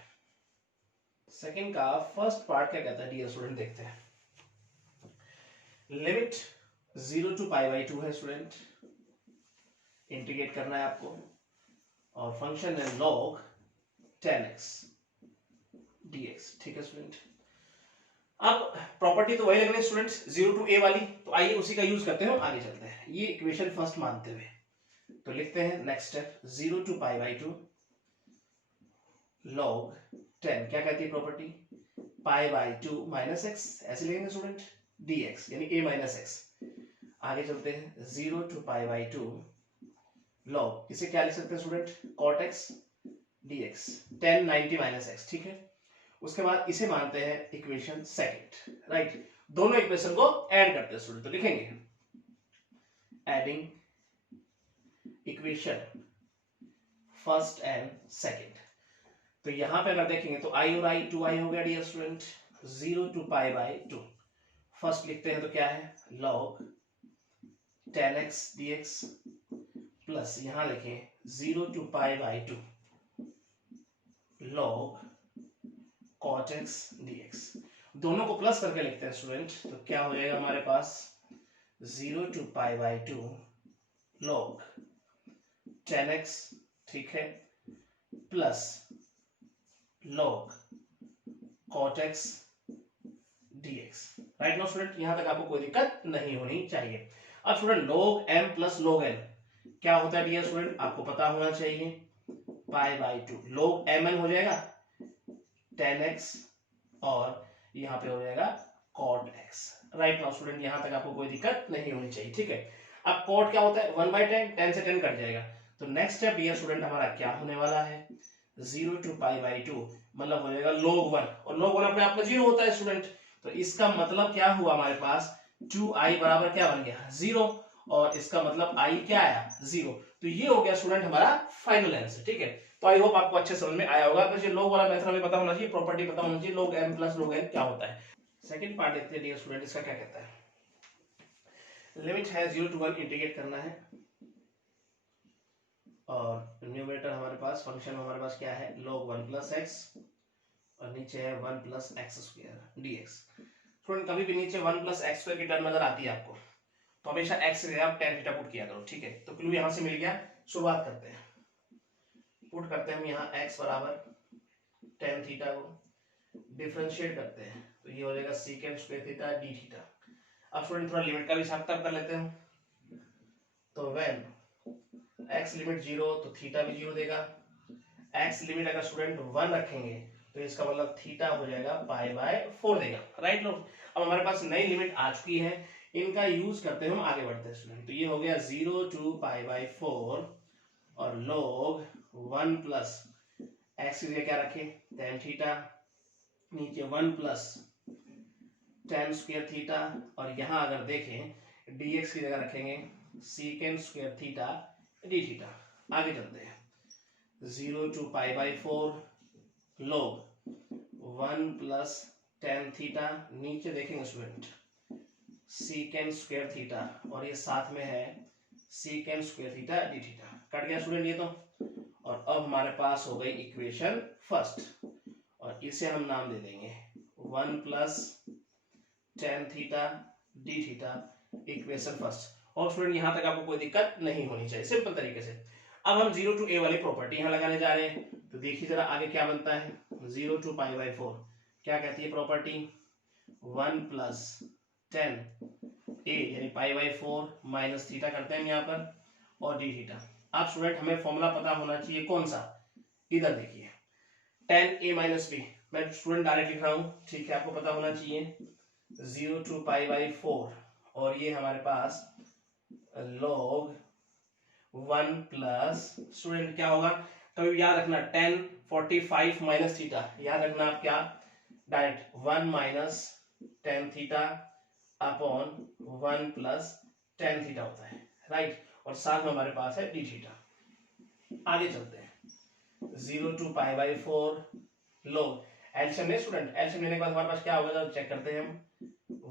सेकंड का फर्स्ट पार्ट क्या कहता है डियर स्टूडेंट, देखते हैं। लिमिट 0 to π/2 है स्टूडेंट, इंटीग्रेट करना है आपको, और फंक्शन है log 10x dx। ठीक है स्टूडेंट, अब प्रॉपर्टी तो वही लग रही है स्टूडेंट 0 to a वाली, तो आइए उसी का यूज करते हैं, आगे चलते हैं। ये इक्वेशन फर्स्ट मानते हुए तो लिखते हैं नेक्स्ट स्टेप 0 to π/2 log 10, क्या कहती है प्रॉपर्टी, π/2 - x, ऐसे लिखेंगे स्टूडेंट, dx यानी a - x। आगे चलते हैं 0 to π/2 log, इसे क्या लिख सकते हैं student, cot x dx 10 90 - x। ठीक है, उसके बाद इसे मानते हैं इक्वेशन सेकंड, राइट। दोनों इक्वेशन को ऐड करते हैं स्टूडेंट, तो लिखेंगे adding equation first and second. तो यहां पे अगर देखेंगे तो i और i 2i हो गया डियर स्टूडेंट, 0 to π/2। फर्स्ट लिखते हैं तो क्या है, log 10x dx प्लस यहां लिखें 0 to π/2 log cot x dx। दोनों को प्लस करके लिखते हैं स्टूडेंट, तो क्या हो जाएगा हमारे पास 0 to π/2 log 10x, ठीक है, plus log cot x dx। Right no student, यहां तक आपको कोई दिक्कत नहीं होनी चाहिए। अब student log m plus log n क्या होता है डियर स्टूडेंट, आपको पता होना चाहिए, π/2 log mn हो जाएगा 10x और यहाँ पे हो जाएगा cot x। Right now student, यहां तक आपको कोई दिक्कत नहीं होनी चाहिए। ठीक है, अब cot क्या होता है, 1/10, 10 से 10 कट जाएगा, तो नेक्स्ट स्टेप डियर स्टूडेंट हमारा क्या होने वाला है, 0 to π/2 मतलब हो जाएगा log 1, और log 1 अपने आप में 0 होता है स्टूडेंट, तो इसका मतलब क्या हुआ हमारे पास 2i बराबर क्या बन गया 0, और इसका मतलब i क्या आया 0। तो ये हो गया स्टूडेंट हमारा फाइनल आंसर। ठीक है, तो आई होप आपको अच्छे समझ में आया होगा। तो ये log वाला मेथड हमें पता होना चाहिए, प्रॉपर्टी पता होना चाहिए, log m plus log n क्या होता है। सेकंड पार्ट देखते हैं डियर स्टूडेंट, इसका क्या कहता है। लिमिट है 0 to 1, इंटीग्रेट करना है, और न्यूमरेटर हमारे पास फंक्शन हमारे पास क्या है log 1 plus x, और नीचे है 1 plus x² dx। स्टूडेंट कभी भी नीचे 1 plus x² की टर्म नजर आती है आपको, तो हमेशा x की जगह आप tan थीटा पुट किया करो। ठीक है, तो क्लू यहां से मिल गया। शुरुआत करते हैं, पुट करते हैं हम यहाँ x बराबर tan थीटा को डिफरेंशिएट करते हैं, तो ये हो जाएगा sec² थीटा d थीटा। अब स्टूडेंट थोड़ा लिमिट का भी हिसाब किताब कर लेते हैं, तो व्हेन x लिमिट 0 तो थीटा भी 0 देगा, x लिमिट अगर स्टूडेंट 1 रखेंगे तो इसका मतलब थीटा हो जाएगा π/4 देगा। राइट लोग, अब हमारे पास नई लिमिट आ चुकी है, इनका यूज करते हुए हम आगे बढ़ते हैं स्टूडेंट। तो ये हो गया 0 to π/4 और log 1 प्लस x की जगह क्या रखे tan थीटा, नीचे 1 प्लस tan² थीटा, और यहां अगर देखें dx की जगह रखेंगे sec² थीटा d थीटा। आगे चलते हैं 0 to π/4 log 1 plus tan theta, नीचे देखेंगे स्टूडेंट sec² थीटा, और ये साथ में है sec² theta d theta. Cut गया स्टूडेंट ये तो, और अब हमारे पास हो गई इक्वेशन फर्स्ट, और इसे हम नाम दे देंगे 1 plus tan theta d theta equation first. और स्टूडेंट यहां तक आपको कोई दिक्कत नहीं होनी चाहिए, सिंपल तरीके से। अब हम 0 to a वाली प्रॉपर्टी यहां लगाने जा रहे हैं, तो देखिए जरा आगे क्या बनता है। 0 to π/4 क्या कहती है प्रॉपर्टी, 1 प्लस tan a यानी π/4 माइनस थीटा करते हैं यहाँ पर, और d थीटा। अब स्टूडेंट हमें फॉर्मूला पता होना चाहिए कौन सा, इधर देखिए tan a माइनस b, मैं स्टूडेंट डायरेक्ट लिख रहा हूं, ठीक है, आपको पता होना चाहिए 0 to π/4, और ये हमारे पास log 1 प्लस स्टूडेंट क्या होगा, कभी याद रखना tan 45 माइनस थीटा, याद रखना आप क्या, direct 1 minus tan theta upon 1 plus tan theta होता है। राइट, और साथ में हमारे पास है d थीटा। आगे चलते हैं 0 to π/4 log एलसीएम ले स्टूडेंट, एलसीएम लेने के बाद हमारे पास क्या होगा जब चेक करते हैं हम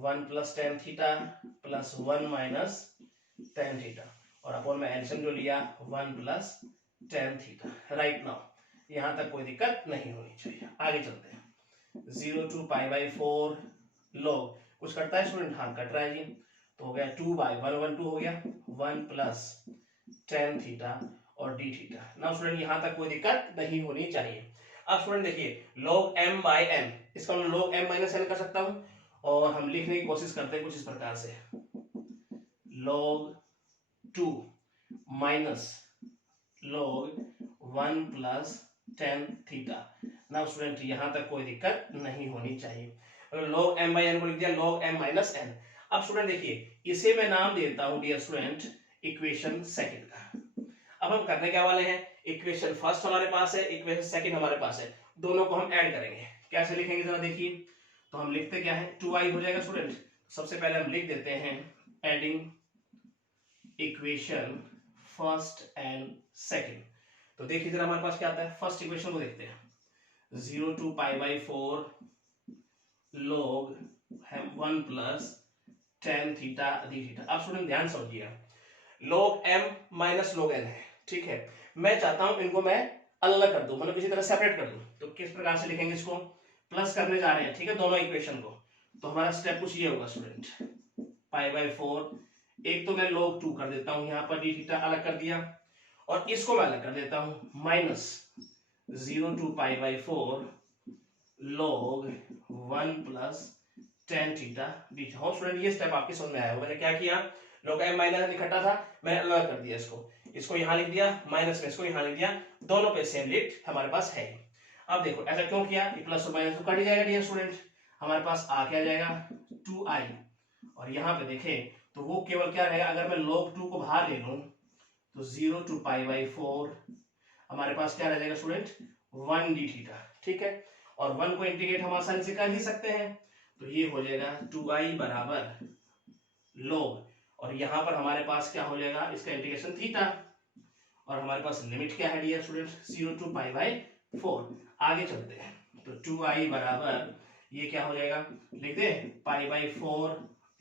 1 plus tan theta plus 1 minus tan theta, और अपॉन में एलसीएम जो लिया 1 plus tan theta. Right now यहां तक कोई दिक्कत नहीं होनी चाहिए। आगे चलते हैं 0 to पाई बाई 4 log, कुछ कटता है स्टूडेंट? हाँ कट रहा है जी, तो हो गया 2/1 2 हो गया 1 प्लस tan थीटा और d थीटा। नाउ स्टूडेंट यहाँ तक कोई दिक्कत नहीं होनी चाहिए। अब स्टूडेंट देखिए log m बाई n, इसका मैं log m माइनस n कर सकता हूँ, और हम लिखने की कोशिश करते हैं कुछ इस प्रकार से, log 2 minus log 1 plus tan theta. Now student यहाँ तक कोई दिक्कत नहीं होनी चाहिए। log m बाई n को लिख दिया log m माइनस n। अब स्टूडेंट देखिए इसे मैं नाम देता हूं डियर स्टूडेंट इक्वेशन सेकंड का। अब हम करने क्या वाले हैं, इक्वेशन फर्स्ट हमारे पास है, इक्वेशन सेकंड हमारे पास है, दोनों को हम ऐड करेंगे। कैसे लिखेंगे जरा देखिए, तो हम लिखते क्या है 2i हो जाएगा स्टूडेंट। सबसे पहले हम लिख देते हैं adding equation first and second. तो देखिए जरा हमारे पास क्या आता है, फर्स्ट इक्वेशन को देखते हैं, 0 to pi by 4 log 1 plus tan theta d theta. अब स्टूडेंट ध्यान समझिए, log m minus log n है, ठीक है। मैं चाहता हूं इनको मैं अलग कर दूं, मतलब किसी तरह सेपरेट कर दूं। तो किस प्रकार से लिखेंगे इसको, प्लस करने जा रहे हैं, ठीक है, दोनों इक्वेशन को। तो हमारा स्टेप कुछ ये होगा स्टूडेंट, पाई बाई 4, एक तो मैं log 2 कर देता हूं, यहाँ पर डी थीटा अलग कर दिया, और इसको मैं अलग कर देता हूं minus 0 to pi by 4 log 1 plus tan theta d theta. Student ये स्टेप आपके समझ में आया होगा। मैंने क्या किया, log m माइनस इकट्ठा था, मैंने अलग कर दिया, इसको यहां लिख दिया, माइनस में इसको यहां लिख दिया, दोनों पे सेम लिट हमारे पास है। अब देखो ऐसा क्यों किया, प्लस और माइनस तो कट जाएगा डियर स्टूडेंट, हमारे पास आ क्या जाएगा 2i, और यहाँ पे देखें तो वो केवल क्या रहेगा, अगर मैं log 2 को बाहर ले लूं तो 0 to पाई बाई 4 हमारे पास क्या रह जाएगा स्टूडेंट 1 डी थीटा, ठीक है। और 1 को इंटीग्रेट हम आसानी से कर ही सकते हैं, तो ये हो जाएगा 2i बराबर log, और यहां पर हमारे पास क्या हो जाएगा इसका इंटीग्रेशन थीटा, और हमारे पास लिमिट क्या है dear student 0 to pi by 4। आगे चलते हैं, तो 2i बराबर ये क्या हो जाएगा, लिख दे पाई बाई 4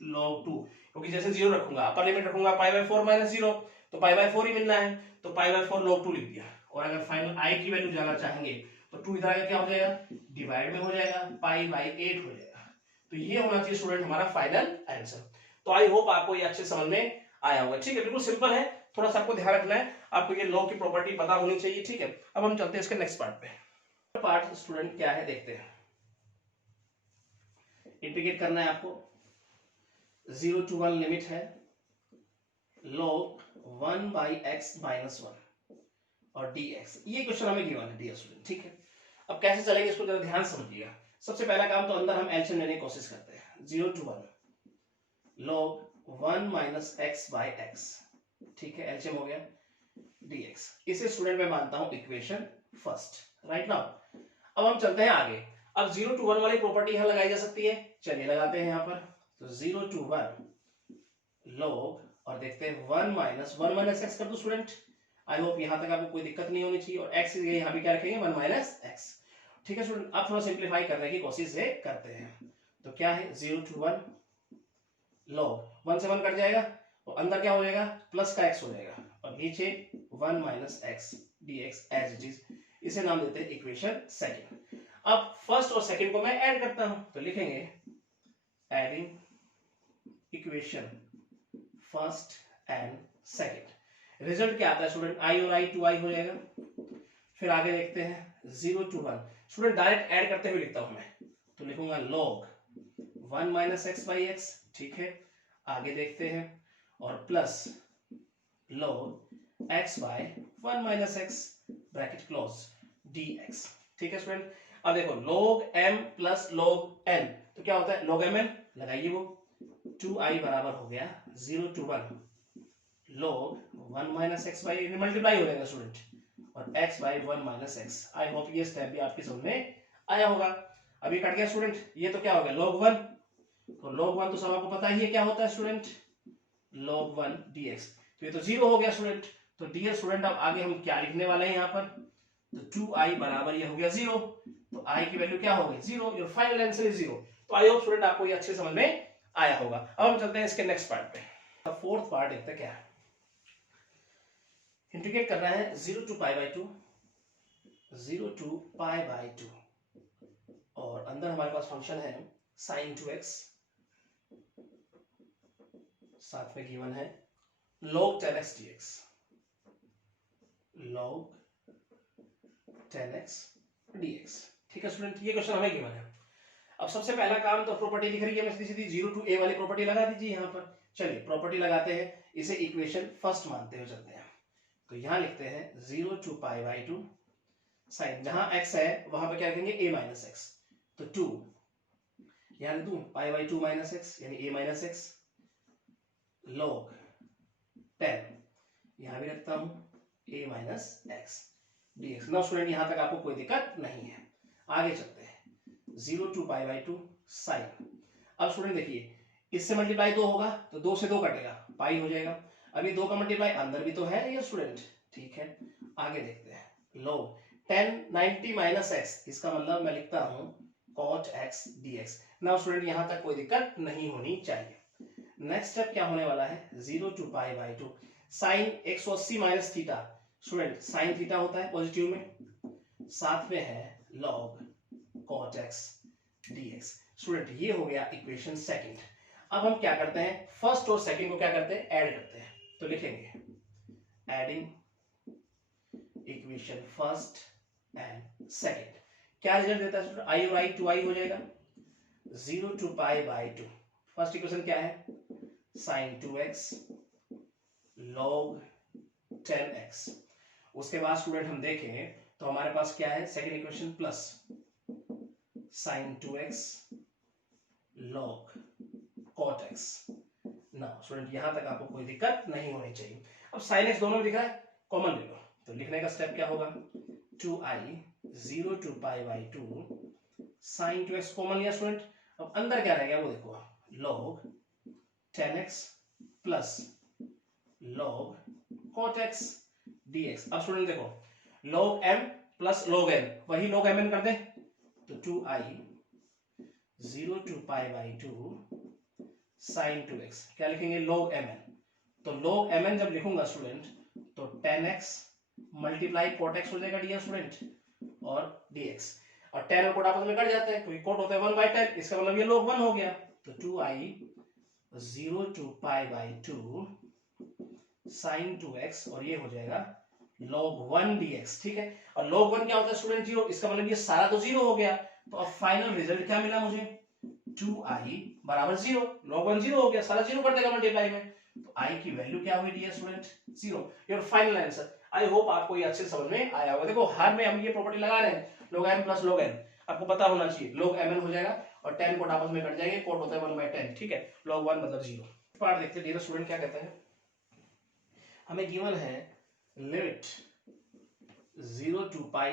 log 2, क्योंकि जैसे 0 रखूंगा अपर लिमिट रखूंगा पाई बाई 4 माइनस 0, तो पाई बाई 4 ही मिलना है, तो पाई बाई 4 log 2 लिख दिया। और अगर फाइनल i की वैल्यू जाना चाहेंगे तो 2 इधर आगे क्या हो जाएगा, डिवाइड में हो जाएगा, पाई बाई 8 हो जाएगा। तो ये होना चाहिए स्टूडेंट हमारा फाइनल आंसर। तो आई होप आपको ये अच्छे समझ में आया होगा, ठीक है, बिल्कुल सिंपल है, थोड़ा सा आपको ध्यान रखना है, आपको ये लॉ की प्रॉपर्टी पता होनी चाहिए, ठीक है। अब हम चलते हैं इसके नेक्स्ट पार्ट पे। पार्ट स्टूडेंट क्या है देखते हैं, इंटीग्रेट करना है आपको, 0 to 1 लिमिट है log 1 बाई x माइनस 1 और dx, ये क्वेश्चन हमें गिवन है डियर स्टूडेंट, ठीक है। अब कैसे चलेंगे इसको जरा ध्यान समझिएगा। सबसे पहला काम तो अंदर हम एलसीएम लेने की कोशिश करते हैं, 0 to 1 log 1 minus x by x, ठीक है, एलसीएम हो गया dx। इसे स्टूडेंट मैं मानता हूं इक्वेशन फर्स्ट, राइट नाउ। अब हम चलते हैं आगे, अब 0 to 1 वाली प्रॉपर्टी यहां लगाई जा सकती है, चलिए लगाते हैं यहां पर। तो 0 to 1 log, और देखते हैं 1 माइनस x कर दो स्टूडेंट। आई होप यहां तक आपको कोई दिक्कत नहीं होनी चाहिए, और x यहां भी क्या रखेंगे 1 माइनस x, ठीक है स्टूडेंट। अब थोड़ा सिंप्लीफाई करने की कोशिश से करते हैं, तो क्या है 0 to 1 log 1 से 1 कट जाएगा, और अंदर क्या हो जाएगा प्लस का x हो जाएगा, और नीचे 1 minus x dx as it is, इसे नाम देते हैं इक्वेशन सेकंड। अब फर्स्ट और सेकंड को मैं ऐड करता हूं, तो लिखेंगे adding equation first and second. Result क्या आता है स्टूडेंट, i और i 2i हो जाएगा। फिर आगे देखते हैं 0 to 1, स्टूडेंट डायरेक्ट ऐड करते हुए लिखता हूं मैं, तो लिखूंगा log 1 minus x by x, ठीक है। आगे देखते हैं, और plus log x by 1 minus x bracket close dx, ठीक है स्टूडेंट। अब देखो log m plus log n, तो क्या होता है log mn, लगाइए वो, 2i बराबर हो गया 0 to 1 log 1 minus x by, multiply हो जाएगा स्टूडेंट, और x by 1 minus x। I hope ये स्टेप भी आपके समझ में आया होगा। अभी कट गया स्टूडेंट, ये तो क्या हो गया log 1, तो log 1 तो सब आपको पता ही है क्या होता है स्टूडेंट, log 1 dx, तो ये तो 0 हो गया स्टूडेंट। तो डियर स्टूडेंट अब आगे हम क्या लिखने वाले हैं यहाँ पर, तो 2i बराबर ये हो गया 0, तो i की वैल्यू क्या हो गई 0, योर फाइनल आंसर इज 0। तो आई होप स्टूडेंट आपको ये अच्छे समझ में आया होगा। अब हम चलते हैं इसके नेक्स्ट पार्ट पे। फोर्थ पार्ट देखते हैं क्या है, इंटीग्रेट करना है 0 to pi by 2, 0 to pi by 2 और अंदर हमारे पास फंक्शन है sin 2x, साथ में गिवन है log 10x dx, log 10x dx। ठीक है स्टूडेंट, ये क्वेश्चन हमें गिवन है। अब सबसे पहला काम तो प्रॉपर्टी लिख रही है, मैं सीधी सीधी 0 to a वाली प्रॉपर्टी लगा दीजिए यहाँ पर। चलिए प्रॉपर्टी लगाते हैं, इसे इक्वेशन फर्स्ट मानते हुए चलते हैं। तो यहाँ लिखते हैं 0 to π/2 साइन, जहां x है वहां पे क्या रखेंगे a माइनस एक्स, तो 2 यहाँ लिख दूं π/2 माइनस एक्स यानी a माइनस एक्स, log 10 यहां भी रखता हूं a minus x dx। Now student यहां तक आपको कोई दिक्कत नहीं है, आगे चलते हैं 0 to π/2 साइन। अब स्टूडेंट देखिए इससे मल्टीप्लाई 2 होगा तो 2 से 2 कटेगा, पाई हो जाएगा। अभी 2 का मल्टीप्लाई अंदर भी तो है ये स्टूडेंट, ठीक है। आगे देखते हैं log 10 90 माइनस एक्स, इसका मतलब मैं लिखता हूं cot x dx। Now student यहां तक कोई दिक्कत नहीं होनी चाहिए। नेक्स्ट स्टेप क्या होने वाला है 0 to π/2 sine 180 minus theta. Student sine theta होता है पॉजिटिव में, साथ में है log cot x dx। Student ये हो गया इक्वेशन सेकंड। अब हम क्या करते हैं, फर्स्ट और सेकंड को क्या करते हैं, ऐड करते हैं। तो लिखेंगे adding equation first and second. क्या रिजल्ट देता है स्टूडेंट, i और i 2i हो जाएगा। 0 to π/2 फर्स्ट इक्वेशन क्या है sin 2x log 10x। उसके बाद स्टूडेंट हम देखें तो हमारे पास क्या है second equation plus sin 2x log cot x। ना स्टूडेंट यहां तक आपको कोई दिक्कत नहीं होनी चाहिए। अब sin x दोनों में दिख रहा है, कॉमन ले लो। तो लिखने का स्टेप क्या होगा 2i 0 to π/2 sin 2x common लिया स्टूडेंट। अब अंदर क्या रह गया वो देखो log 10x plus log cot x dx। अब स्टूडेंट देखो log m plus log n, वही log mn कर दे तो 2i 0 to π/2 sin 2x, क्या लिखेंगे log mn। तो log mn जब लिखूंगा स्टूडेंट तो 10x मल्टीप्लाई cot x हो जाएगा ds स्टूडेंट और dx। और 10 और cot आपस में कट जाते हैं क्योंकि cot होता है 1/10, इसका मतलब ये log 1 हो गया। तो 2i 0 to π/2 sin 2x और ये हो जाएगा log 1 dx। ठीक है, और log 1 क्या होता है स्टूडेंट 0, इसका मतलब ये सारा तो 0 हो गया। तो अब फाइनल रिजल्ट क्या मिला मुझे 2i बराबर 0, log 1 0 हो गया, सारा 0 कर देगा मल्टीप्लाई में। तो i की वैल्यू क्या हुई dear student 0। Your final answer. I hope आपको ये अच्छे समझ में आया होगा। देखो हर में हम ये प्रॉपर्टी लगा रहे हैं log m plus log n, आपको पता होना चाहिए log mn हो जाएगा और 10 कोट आपस में कट जाएंगे, कोट होता है 1/10। ठीक है, log 1 मतलब 0। पार्ट देखते हैं डियर स्टूडेंट क्या कहते हैं। हमें गिवन है लिमिट 0 to π,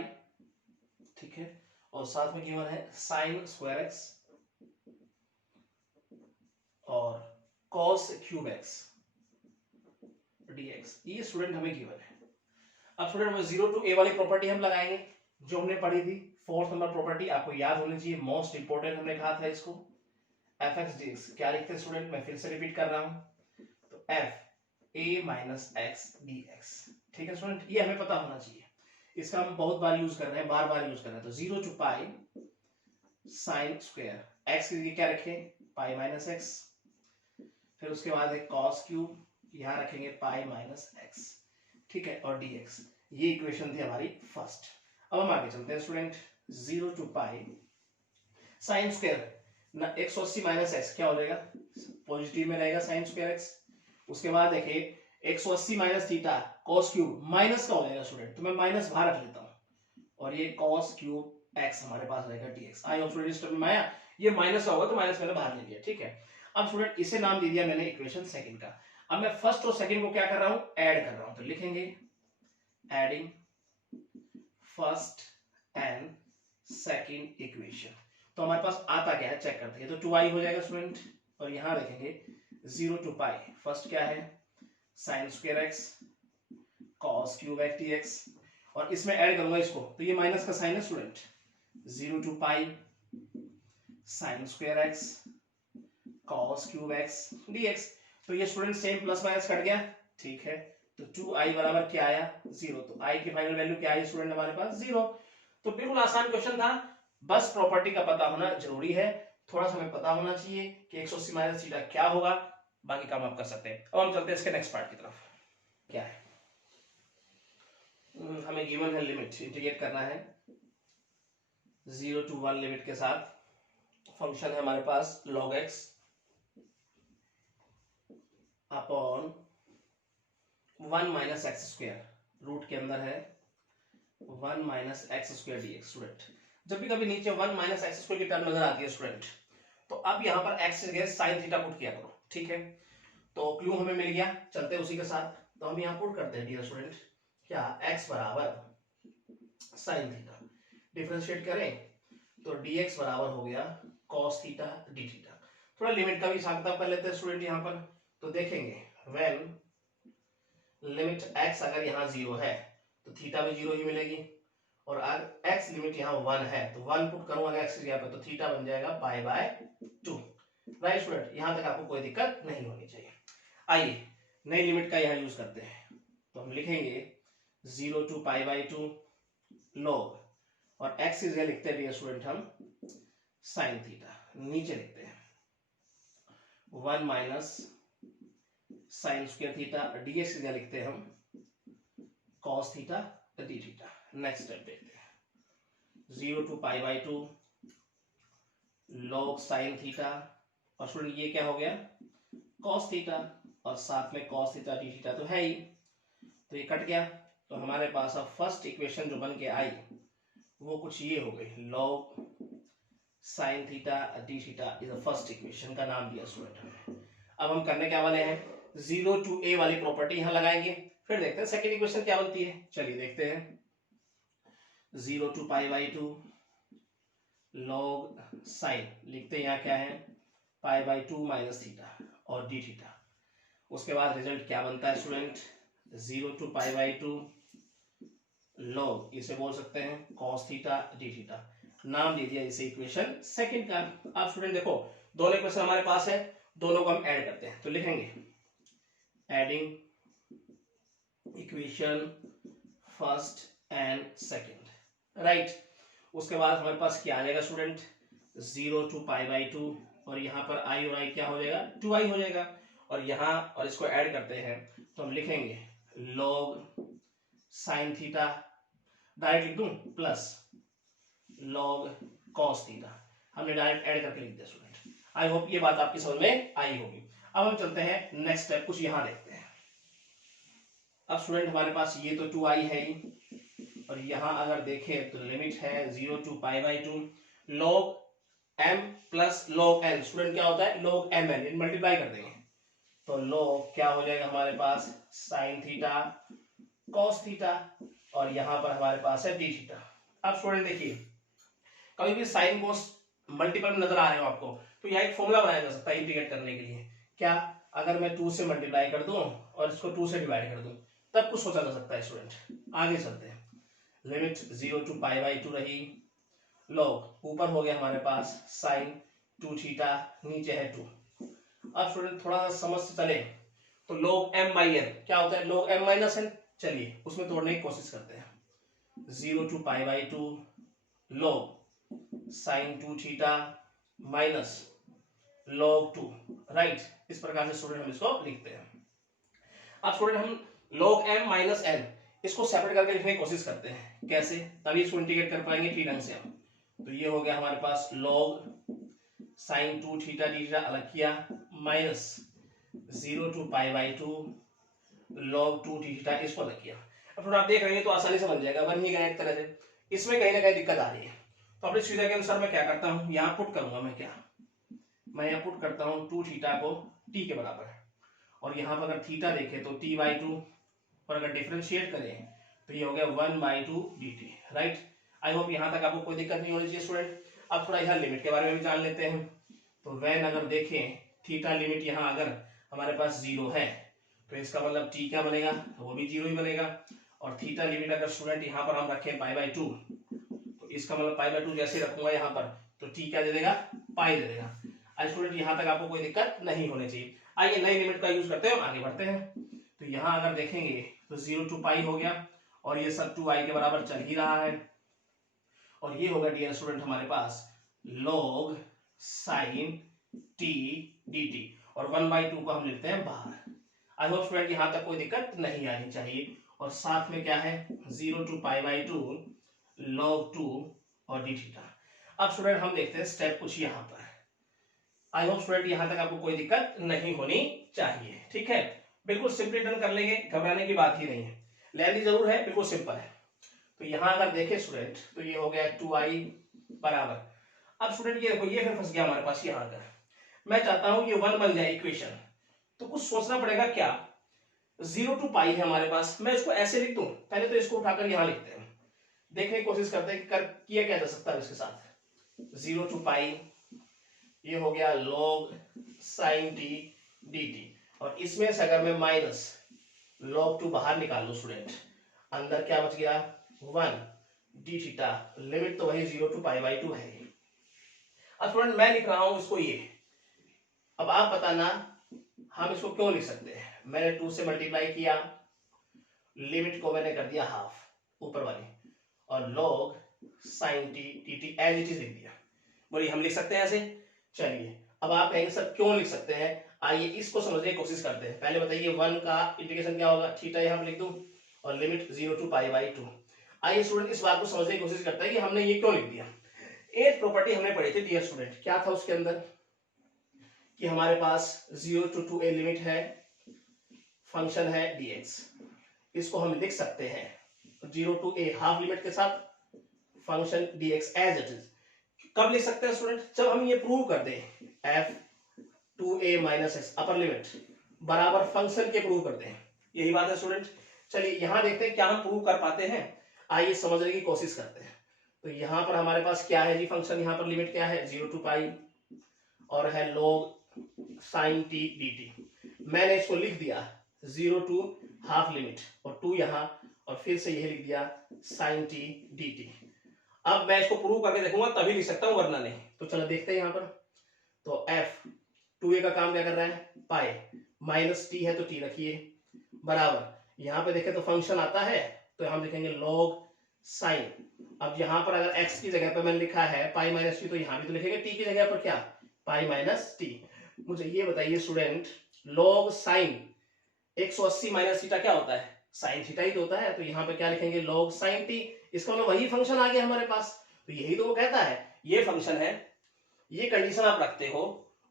ठीक है, और साथ में गिवन है sin स्क्वायर x और cos क्यूब x dx। ये स्टूडेंट हमें गिवन है। अब स्टूडेंट हमें 0 to a वाली प्रॉपर्टी हम लगाएंगे जो हमने पढ़ी थी, फोर्थ नंबर प्रॉपर्टी आपको याद होनी चाहिए, मोस्ट इंपोर्टेंट हमने कहा था इसको। fx dx क्या लिखते हैं स्टूडेंट, मैं फिर से रिपीट कर रहा हूं, तो f a minus x dx। ठीक है स्टूडेंट, ये हमें पता होना चाहिए, इसका हम बहुत बार यूज कर रहे हैं, बार बार यूज कर रहे हैं। तो 0 to π साइन स्क्वायर x के लिए क्या रखें पाई माइनस एक्स, फिर उसके बाद है cos क्यूब, यहां रखेंगे पाई माइनस एक्स, ठीक है, और dx। ये इक्वेशन थी हमारी फर्स्ट। अब हम आगे चलते हैं स्टूडेंट। 0 to π साइन स्क्वायर ना 180 माइनस एक्स क्या हो जाएगा, पॉजिटिव में रहेगा साइन स्क्वायर x। उसके बाद देखिए 180 minus theta cos cube minus का हो जाएगा स्टूडेंट, तो मैं माइनस बाहर रख लेता हूं और ये cos क्यूब x हमारे पास रहेगा dx। आई होप स्टूडेंट स्टेप में आया, ये माइनस का होगा तो माइनस मैंने बाहर ले लिया। ठीक है, अब स्टूडेंट इसे नाम दे दिया मैंने इक्वेशन सेकंड का। अब मैं फर्स्ट और सेकंड को क्या कर रहा हूं, ऐड कर रहा हूं। तो लिखेंगे adding first and second equation. तो हमारे पास आता क्या है चेक करते हैं। तो 2i हो जाएगा स्टूडेंट और यहां देखेंगे 0 to π, फर्स्ट क्या है sign square x cos cube x dx, और इसमें ऐड करूंगा इसको तो ये माइनस का साइन है student. 0 to π sine square x cos cube x dx। तो ये student same plus minus cut गया, ठीक है। तो 2i बराबर क्या आया 0। तो i की फाइनल वैल्यू क्या आई स्टूडेंट हमारे पास 0। तो बिल्कुल आसान क्वेश्चन था, बस प्रॉपर्टी का पता होना जरूरी है, थोड़ा सा हमें पता होना चाहिए कि 180 माइनस थीटा क्या होगा, बाकी काम आप कर सकते हैं। अब हम चलते हैं इसके नेक्स्ट पार्ट की तरफ। क्या है, हमें गिवन है लिमिट इंटीग्रेट करना है 0 to 1 लिमिट के साथ। फंक्शन है हमारे पास log x upon 1 minus x square, root के अंदर है 1 minus x square d. Student जब भी कभी नीचे 1 माइनस एक्स स्क्वायर की टर्म नजर आती है स्टूडेंट, तो अब यहाँ पर x की जगह साइन थीटा पुट किया करो, ठीक है। तो क्यों हमें मिल गया, चलते उसी के साथ। तो हम यहाँ पुट करते हैं डियर स्टूडेंट, क्या x बराबर साइन थीटा, डिफरेंशिएट करें तो dx बराबर हो गया cos थीटा डी थीटा। थोड़ा लिमिट का भी हिसाब किताब कर लेते हैं स्टूडेंट यहाँ पर। तो देखेंगे व्हेन लिमिट x अगर यहाँ 0 है तो थीटा भी 0 ही मिलेगी, और अगर x लिमिट यहाँ 1 है तो 1 पुट करूं अगर x की जगह पे तो थीटा बन जाएगा पाई बाय 2। राइट स्टूडेंट, यहाँ तक आपको कोई दिक्कत नहीं होनी चाहिए। आइए नई लिमिट का यहाँ यूज करते हैं। तो हम लिखेंगे 0 to पाई बाय 2 log, और x की जगह लिखते हैं स्टूडेंट हम साइन थीटा, नीचे लिखते हैं 1 minus sine square theta, dx की जगह लिखते हैं हम cos theta d theta. Next step देखते हैं 0 to pi by 2 log sine theta, और स्टूडेंट ये क्या हो गया cos थीटा, और साथ में cos थीटा डी थीटा तो है ही, तो ये कट गया। तो हमारे पास अब फर्स्ट इक्वेशन जो बन के आई वो कुछ ये हो गई, log sine theta d theta is the first equation, का नाम दिया स्टूडेंट हमने। अब हम करने क्या वाले हैं, 0 to a वाली प्रॉपर्टी यहां लगाएंगे, फिर देखते हैं सेकंड इक्वेशन क्या बनती है। चलिए देखते हैं 0 to pi by 2 log sine, लिखते हैं यहाँ क्या है पाई बाय 2 माइनस थीटा और डी थीटा। उसके बाद रिजल्ट क्या बनता है student, 0 to pi by 2 log, इसे बोल सकते हैं cos थीटा डी थीटा, नाम दे दिया इसे इक्वेशन सेकंड का। अब स्टूडेंट देखो दोनों इक्वेशन हमारे पास है, दोनों को हम ऐड करते हैं। तो लिखेंगे adding equation first and second, right. उसके बाद हमारे पास क्या आ जाएगा स्टूडेंट 0 to पाई बाय 2, और यहाँ पर i और i क्या हो जाएगा 2i हो जाएगा, और यहाँ और इसको ऐड करते हैं तो हम लिखेंगे log साइन थीटा, डायरेक्ट लिख दूं प्लस log cos थीटा, हमने डायरेक्ट ऐड करके लिख दिया स्टूडेंट। आई होप ये बात आपकी समझ में आई होगी। अब हम चलते हैं नेक्स्ट स्टेप, कुछ यहां देखते हैं। अब स्टूडेंट हमारे पास ये तो 2i है ही, और यहां अगर देखें तो लिमिट है 0 to pi by 2 log m plus log n। Student क्या होता है log mn, इन मल्टीप्लाई कर देंगे तो log क्या हो जाएगा हमारे पास साइन थीटा cos थीटा, और यहां पर हमारे पास है डी थीटा। अब स्टूडेंट देखिए कभी भी साइन कोस मल्टीपल में नजर आ रहे हो आपको, तो यह एक फॉर्मूला बनाया जा सकता है इंटीग्रेट करने के लिए। क्या, अगर मैं 2 से मल्टीप्लाई कर दूं और इसको 2 से डिवाइड कर दूं, तब कुछ सोचा जा सकता है स्टूडेंट। आगे चलते हैं, लिमिट 0 to पाई बाय 2 रही, log ऊपर हो गया हमारे पास साइन 2 थीटा, नीचे है 2। अब स्टूडेंट थोड़ा सा समझ से चले तो log m बाई n क्या होता है, log m माइनस n। चलिए उसमें तोड़ने की कोशिश करते हैं, 0 to pi by 2 log sine 2 theta minus log 2, right. इस प्रकार से स्टूडेंट हम इसको लिखते हैं। अब स्टूडेंट हम log m माइनस n इसको सेपरेट करके लिखने की कोशिश करते हैं, कैसे, तभी इसको इंटीग्रेट कर पाएंगे ठीक ढंग से हम। तो ये हो गया हमारे पास log sine 2 theta d theta अलग किया, minus 0 to pi by 2 log 2 d theta इसको अलग किया। अब थोड़ा आप देख रहे हैं तो आसानी से बन जाएगा, बन ही गया एक तरह से। इसमें कहीं ना कहीं दिक्कत आ रही है, तो अपनी सुविधा के अनुसार मैं क्या करता हूं, यहाँ पुट करूंगा मैं यहाँ पुट करता हूँ 2 थीटा को t के बराबर, और यहाँ पर अगर थीटा देखे तो t बाई 2, और अगर डिफरेंशिएट करें तो ये हो गया 1 by 2 dt, right. I hope यहाँ तक आपको कोई दिक्कत नहीं होनी चाहिए स्टूडेंट। अब थोड़ा यहाँ लिमिट के बारे में भी जान लेते हैं। तो वैन अगर देखें थीटा लिमिट यहाँ अगर हमारे पास 0 है तो इसका मतलब t क्या बनेगा, तो वो भी 0 ही बनेगा। और थीटा लिमिट अगर स्टूडेंट यहाँ पर हम रखें पाई बाय 2, तो इसका मतलब पाई बाय 2 जैसे रखूंगा यहाँ पर तो t क्या दे देगा, पाई दे देगा। आज स्टूडेंट यहाँ तक आपको कोई दिक्कत नहीं होनी चाहिए। आइए नई लिमिट का यूज करते हैं, आगे बढ़ते हैं। तो यहाँ अगर देखेंगे तो 0 to पाई हो गया, और ये सब 2i के बराबर चल ही रहा है, और ये होगा डियर स्टूडेंट हमारे पास log sin t dt, और 1/2 को हम लिखते हैं बाहर। आई होप स्टूडेंट यहां तक कोई दिक्कत नहीं आनी चाहिए। और साथ में क्या है 0 to π/2 log 2 और d थीटा। अब स्टूडेंट हम देखते हैं स्टेप कुछ यहाँ पर। आई होप स्टूडेंट यहां तक आपको कोई दिक्कत नहीं होनी चाहिए, ठीक है। बिल्कुल सिंपली डन कर लेंगे, घबराने की बात ही नहीं है। लेंदी जरूर है, बिल्कुल सिंपल है। तो यहां अगर देखें स्टूडेंट तो ये हो गया 2i बराबर। अब स्टूडेंट ये देखो, ये फिर फंस गया हमारे पास यहाँ पर। मैं चाहता हूं ये 1 बन जाए इक्वेशन, तो कुछ सोचना पड़ेगा क्या। 0 to π है हमारे पास, मैं इसको ऐसे लिख दूं, पहले तो इसको उठाकर यहां लिखते हैं, देखने की कोशिश करते हैं कि किया क्या जा सकता है इसके साथ। 0 to π ये हो गया log sin t dt, और इसमें से अगर मैं माइनस log 2 बाहर निकाल लूं स्टूडेंट, अंदर क्या बच गया 1 d थीटा, लिमिट तो वही 0 to π/2 है। अब स्टूडेंट मैं लिख रहा हूं इसको ये, अब आप बताना हम इसको क्यों लिख सकते हैं। मैंने 2 से मल्टीप्लाई किया, लिमिट को मैंने कर दिया हाफ ऊपर वाली, और log sin t dt as it is लिख दिया। बोलिए हम लिख सकते हैं ऐसे। चलिए अब आप कहेंगे सर क्यों लिख सकते हैं, आइए इसको समझने की कोशिश करते हैं। पहले बताइए 1 का इंटीग्रेशन क्या होगा, थीटा यहां पर लिख दूं, और लिमिट 0 to π/2। आइए स्टूडेंट इस बात को समझने की कोशिश करते हैं कि हमने ये क्यों लिख दिया। एक प्रॉपर्टी हमने पढ़ी थी डियर स्टूडेंट, क्या था उसके अंदर कि हमारे पास 0 to 2a लिमिट है, फंक्शन है dx, इसको हम लिख सकते हैं 0 to a हाफ लिमिट के साथ function dx as it is. कब लिख सकते हैं स्टूडेंट, जब हम ये प्रूव कर दें f 2a - x upper limit बराबर फंक्शन के प्रूव करते हैं, यही बात है स्टूडेंट। चलिए यहां देखते हैं क्या हम प्रूव कर पाते हैं, आइए समझने की कोशिश करते हैं। तो यहां पर हमारे पास क्या है जी फंक्शन, यहां पर लिमिट क्या है 0 to π, और है log sin t dt। मैंने इसको लिख दिया 0 to हाफ लिमिट, और 2 यहां, और फिर से यही लिख दिया sin t dt। अब मैं इसको प्रूव करके देखूंगा तभी लिख सकता हूं, वरना नहीं। तो चलो देखते हैं यहां पर। तो f 2a का काम क्या कर रहा है, पाई, माइनस t है तो t रखिए, बराबर यहां पे देखें तो फंक्शन आता है, तो हम लिखेंगे log sin। अब यहां पर अगर x की जगह पर मैंने लिखा है पाई माइनस t, तो यहां भी तो लिखेंगे t की जगह पर क्या पाई माइनस t। मुझे ये बताइए student log sin 180 minus theta क्या होता है, साइन थीटा ही तो होता है। तो यहाँ पे क्या लिखेंगे log sin t, इसका मतलब वही फंक्शन आ गया हमारे पास। तो यही तो वो कहता है ये फंक्शन है, ये कंडीशन आप रखते हो,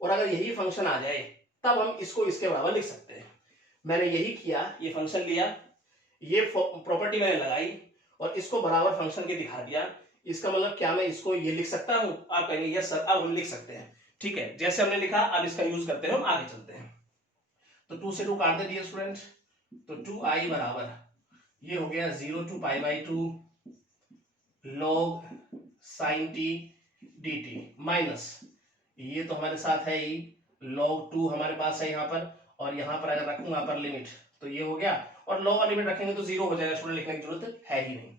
और अगर यही फंक्शन आ जाए तब हम इसको इसके बराबर लिख सकते हैं। मैंने यही किया, ये फंक्शन लिया, ये प्रॉपर्टी मैंने लगाई, और इसको बराबर फंक्शन के दिखा दिया। इसका मतलब क्या मैं इसको ये लिख सकता हूं, आप कहेंगे यस सर अब हम लिख सकते हैं, ठीक है। जैसे हमने लिखा अब इसका यूज करते हैं, हम आगे चलते हैं। तो 2 से 2 काट दे दिए स्टूडेंट, तो 2i बराबर ये हो गया 0 to π/2 log sin t dt, minus ये तो हमारे साथ है ही log 2 हमारे पास है यहाँ पर, और यहाँ पर अगर रखूंगा अपर लिमिट तो ये हो गया, और लोअर लिमिट रखेंगे तो 0 हो जाएगा स्टूडेंट, लिखने की जरूरत है ही नहीं।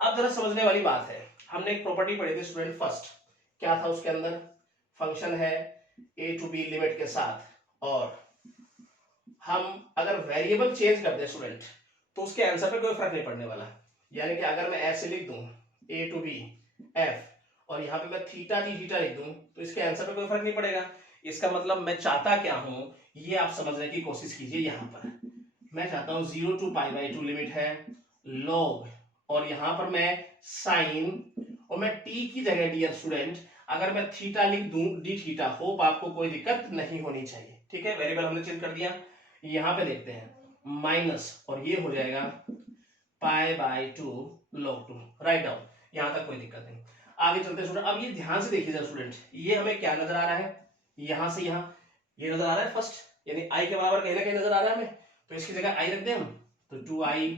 अब जरा समझने वाली बात है, हमने एक प्रॉपर्टी पढ़ी थी स्टूडेंट फर्स्ट, क्या था उसके अंदर, फंक्शन है a to b लिमिट के साथ, और हम अगर वेरिएबल चेंज कर दे स्टूडेंट तो उसके आंसर पे कोई फर्क नहीं पड़ने वाला। यानी कि अगर मैं ऐसे लिख दूं a to b f, और यहाँ पे मैं थीटा टी थीटा लिख दूं, तो इसके आंसर पे कोई फर्क नहीं पड़ेगा। इसका मतलब मैं चाहता क्या हूं ये आप समझने की कोशिश कीजिए। यहाँ पर मैं चाहता हूं 0 to π/2 लिमिट है log, और यहाँ पर मैं साइन, और मैं t की जगह डियर स्टूडेंट अगर मैं थीटा लिख दूं डी थीटा, होप आपको कोई दिक्कत नहीं होनी चाहिए, ठीक है। वेरिएबल हमने चेंज कर दिया, यहाँ पे देखते हैं माइनस, और ये हो जाएगा π/2 log 2, राइट डाउन, यहां तक कोई दिक्कत नहीं। आगे चलते हैं स्टूडेंट, अब ये ध्यान से देखिए स्टूडेंट, ये हमें क्या नजर आ रहा है, यहां से यहां ये नजर आ रहा है फर्स्ट, यानी i के बराबर कहीं ना कहीं नजर आ रहा है हमें, तो इसकी जगह i रख दें हम, तो 2i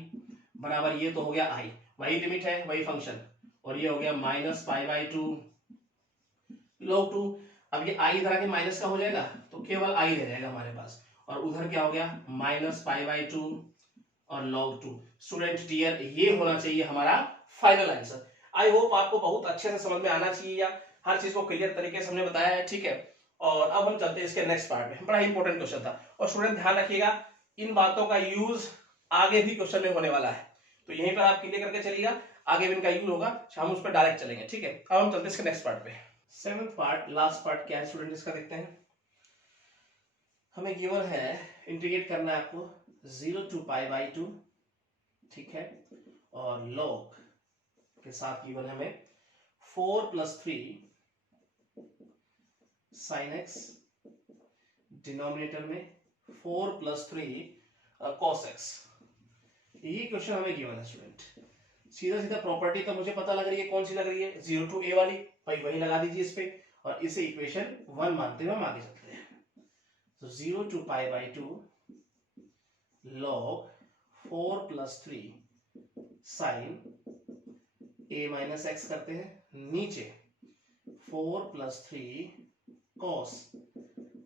बराबर ये तो हो गया i, वही लिमिट है वही फंक्शन, और ये हो गया माइनस π/2 log 2। अब ये i इधर आके माइनस का हो जाएगा तो केवल i रह जाएगा हमारे पास, और उधर क्या हो गया माइनस π/2 और log 2। स्टूडेंट डियर ये होना चाहिए हमारा फाइनल आंसर। आई होप आपको बहुत अच्छे से समझ में आना चाहिए, या हर चीज को क्लियर तरीके से हमने बताया है, ठीक है। और अब हम चलते हैं इसके नेक्स्ट पार्ट में, बड़ा इंपॉर्टेंट क्वेश्चन था, और स्टूडेंट ध्यान रखिएगा इन बातों का यूज आगे भी क्वेश्चन में होने वाला है, तो यहीं पर आप क्लियर करके चलिएगा। आगे भी इनका यूज होगा, हम उस पर डायरेक्ट चलेंगे, ठीक है। अब हम चलते हैं इसके नेक्स्ट पार्ट पे। सेवंथ पार्ट, लास्ट पार्ट क्या है स्टूडेंट, इसका देखते हैं। हमें गिवन है, इंटीग्रेट करना है आपको 0 to π/2, ठीक है, और log के साथ गिवन है हमें 4 + 3 sin x, डिनोमिनेटर में 4 + 3 cos x। यही क्वेश्चन हमें गिवन है स्टूडेंट। सीधा सीधा प्रॉपर्टी तो मुझे पता लग रही है, कौन सी लग रही है, 0 to a वाली, भाई वही लगा दीजिए इस पे, और इसे इक्वेशन 1 मानते हुए हम आगे चलते हैं। तो 0 to π/2 log 4 + 3 sin a - x करते हैं, नीचे 4 + 3 cos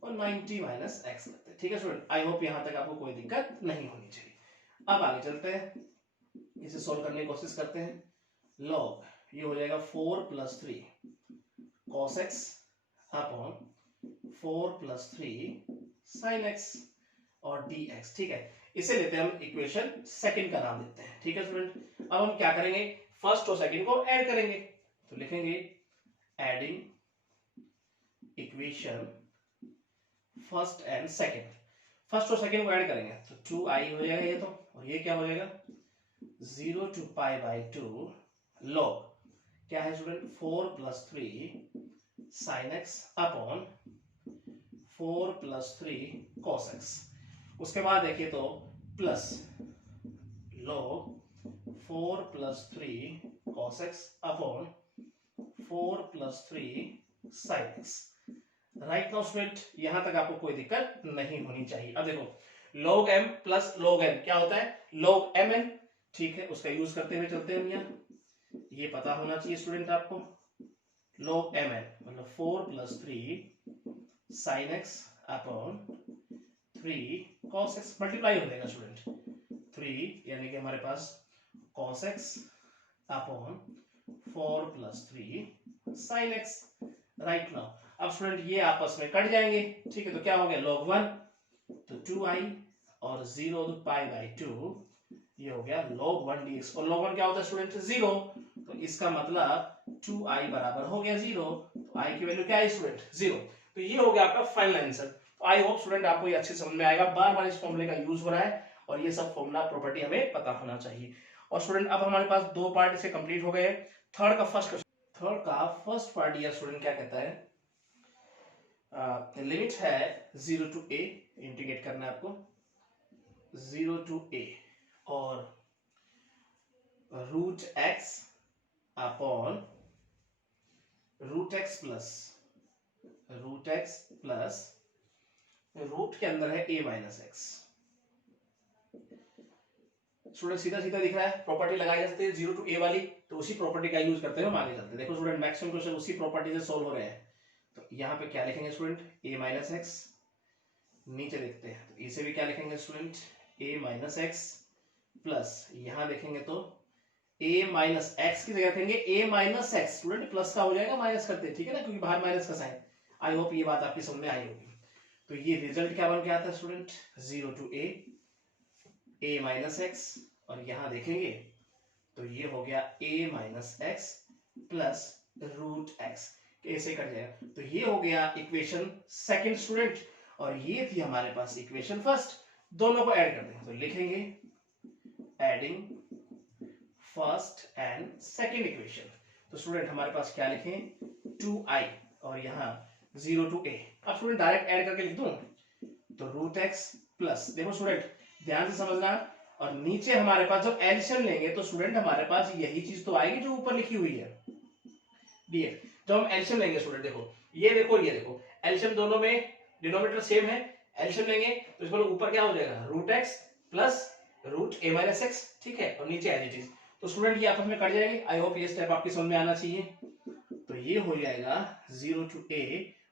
और 90 - x करते हैं, ठीक है स्टूडेंट। आई होप यहां तक आपको कोई दिक्कत नहीं होनी चाहिए। अब आगे चलते हैं, इसे सॉल्व करने की कोशिश करते हैं। log ये हो जाएगा 4 + 3 cos x upon 4 + 3 sin x और dx, ठीक है। इसे लेते हैं हम इक्वेशन सेकंड का नाम देते हैं, ठीक है स्टूडेंट। अब हम क्या करेंगे, फर्स्ट और सेकंड को ऐड करेंगे, तो लिखेंगे adding equation first and second. First और सेकंड को ऐड करेंगे तो 2i हो जाएगा ये तो, और ये क्या हो जाएगा 0 to π/2 log क्या है student 4 + 3 sin x upon 4 + 3 cos x। उसके बाद देखिए तो plus log 4 + 3 cos x upon 4 + 3 sin x। Right now student, यहां तक आपको कोई दिक्कत नहीं होनी चाहिए। अब देखो log m plus log n क्या होता है, log mn, ठीक है, उसका यूज करते हुए चलते हैं हम यहाँ, ये पता होना चाहिए स्टूडेंट आपको। log mn मतलब 4 + 3 sin x upon 3 cos x, multiply हो जाएगा स्टूडेंट 3 यानी कि हमारे पास cos x upon 4 + 3 sin x। Right now अब स्टूडेंट ये आपस में कट जाएंगे, ठीक है, तो क्या हो गया log 1 तो 2i और 0 to π/2 ये हो गया log 1 dx, और log 1 क्या होता है स्टूडेंट 0, तो इसका मतलब 2i बराबर हो गया 0, तो i की वैल्यू क्या है स्टूडेंट 0। तो ये हो गया आपका फाइनल आंसर। तो आई होप स्टूडेंट आपको ये अच्छे समझ में आएगा, बार बार इस फॉर्मूले का यूज हो रहा है और ये सब फॉर्मूला प्रॉपर्टी हमें पता होना चाहिए। और स्टूडेंट अब हमारे पास दो पार्ट इसे कंप्लीट हो गए। थर्ड का फर्स्ट पार्ट ये स्टूडेंट क्या कहता है, लिमिट है 0 to a, इंटीग्रेट करना है आपको 0 to a और √x upon √x plus root के अंदर है a - x। स्टूडेंट सीधा सीधा दिख रहा है, प्रॉपर्टी लगाई जाती है 0 to a वाली, तो उसी प्रॉपर्टी का यूज करते हुए हम आगे चलते हैं। देखो स्टूडेंट मैक्सिमम क्वेश्चन उसी प्रॉपर्टी से सोल्व हो रहे हैं, तो यहाँ पे क्या लिखेंगे स्टूडेंट a - x, नीचे देखते हैं तो इसे भी क्या लिखेंगे स्टूडेंट a - x प्लस यहाँ देखेंगे तो a - x की जगह रखेंगे a - x, स्टूडेंट प्लस का हो जाएगा माइनस करते, ठीक है ना, क्योंकि बाहर माइनस का साइन। आई होप ये बात आपकी समझ में आई होगी। तो ये रिजल्ट क्या बन के आता है स्टूडेंट 0 to a - x, और यहाँ देखेंगे तो ये हो गया a - x प्लस √x, ऐसे कट जाएगा। तो ये हो गया इक्वेशन सेकंड स्टूडेंट, और ये थी हमारे पास इक्वेशन फर्स्ट। दोनों को ऐड करते हैं तो लिखेंगे adding first and second equation. तो स्टूडेंट हमारे पास क्या लिखें 2i और यहाँ 0 to a। अब स्टूडेंट डायरेक्ट ऐड करके लिख दूं तो √x प्लस, देखो स्टूडेंट ध्यान से समझना, और नीचे हमारे पास जब एलसीएम लेंगे तो स्टूडेंट हमारे पास यही चीज तो आएगी जो ऊपर लिखी हुई है dx। जब हम एलसीएम लेंगे स्टूडेंट देखो ये देखो एलसीएम दोनों में डिनोमिनेटर सेम है, एलसीएम लेंगे तो इसमें ऊपर क्या हो जाएगा √x प्लस √a - x, ठीक है, और नीचे एज इट इज। तो स्टूडेंट ये आपस में कट जाएंगे। आई होप ये स्टेप आपकी समझ में आना चाहिए। तो ये हो जाएगा 0 to a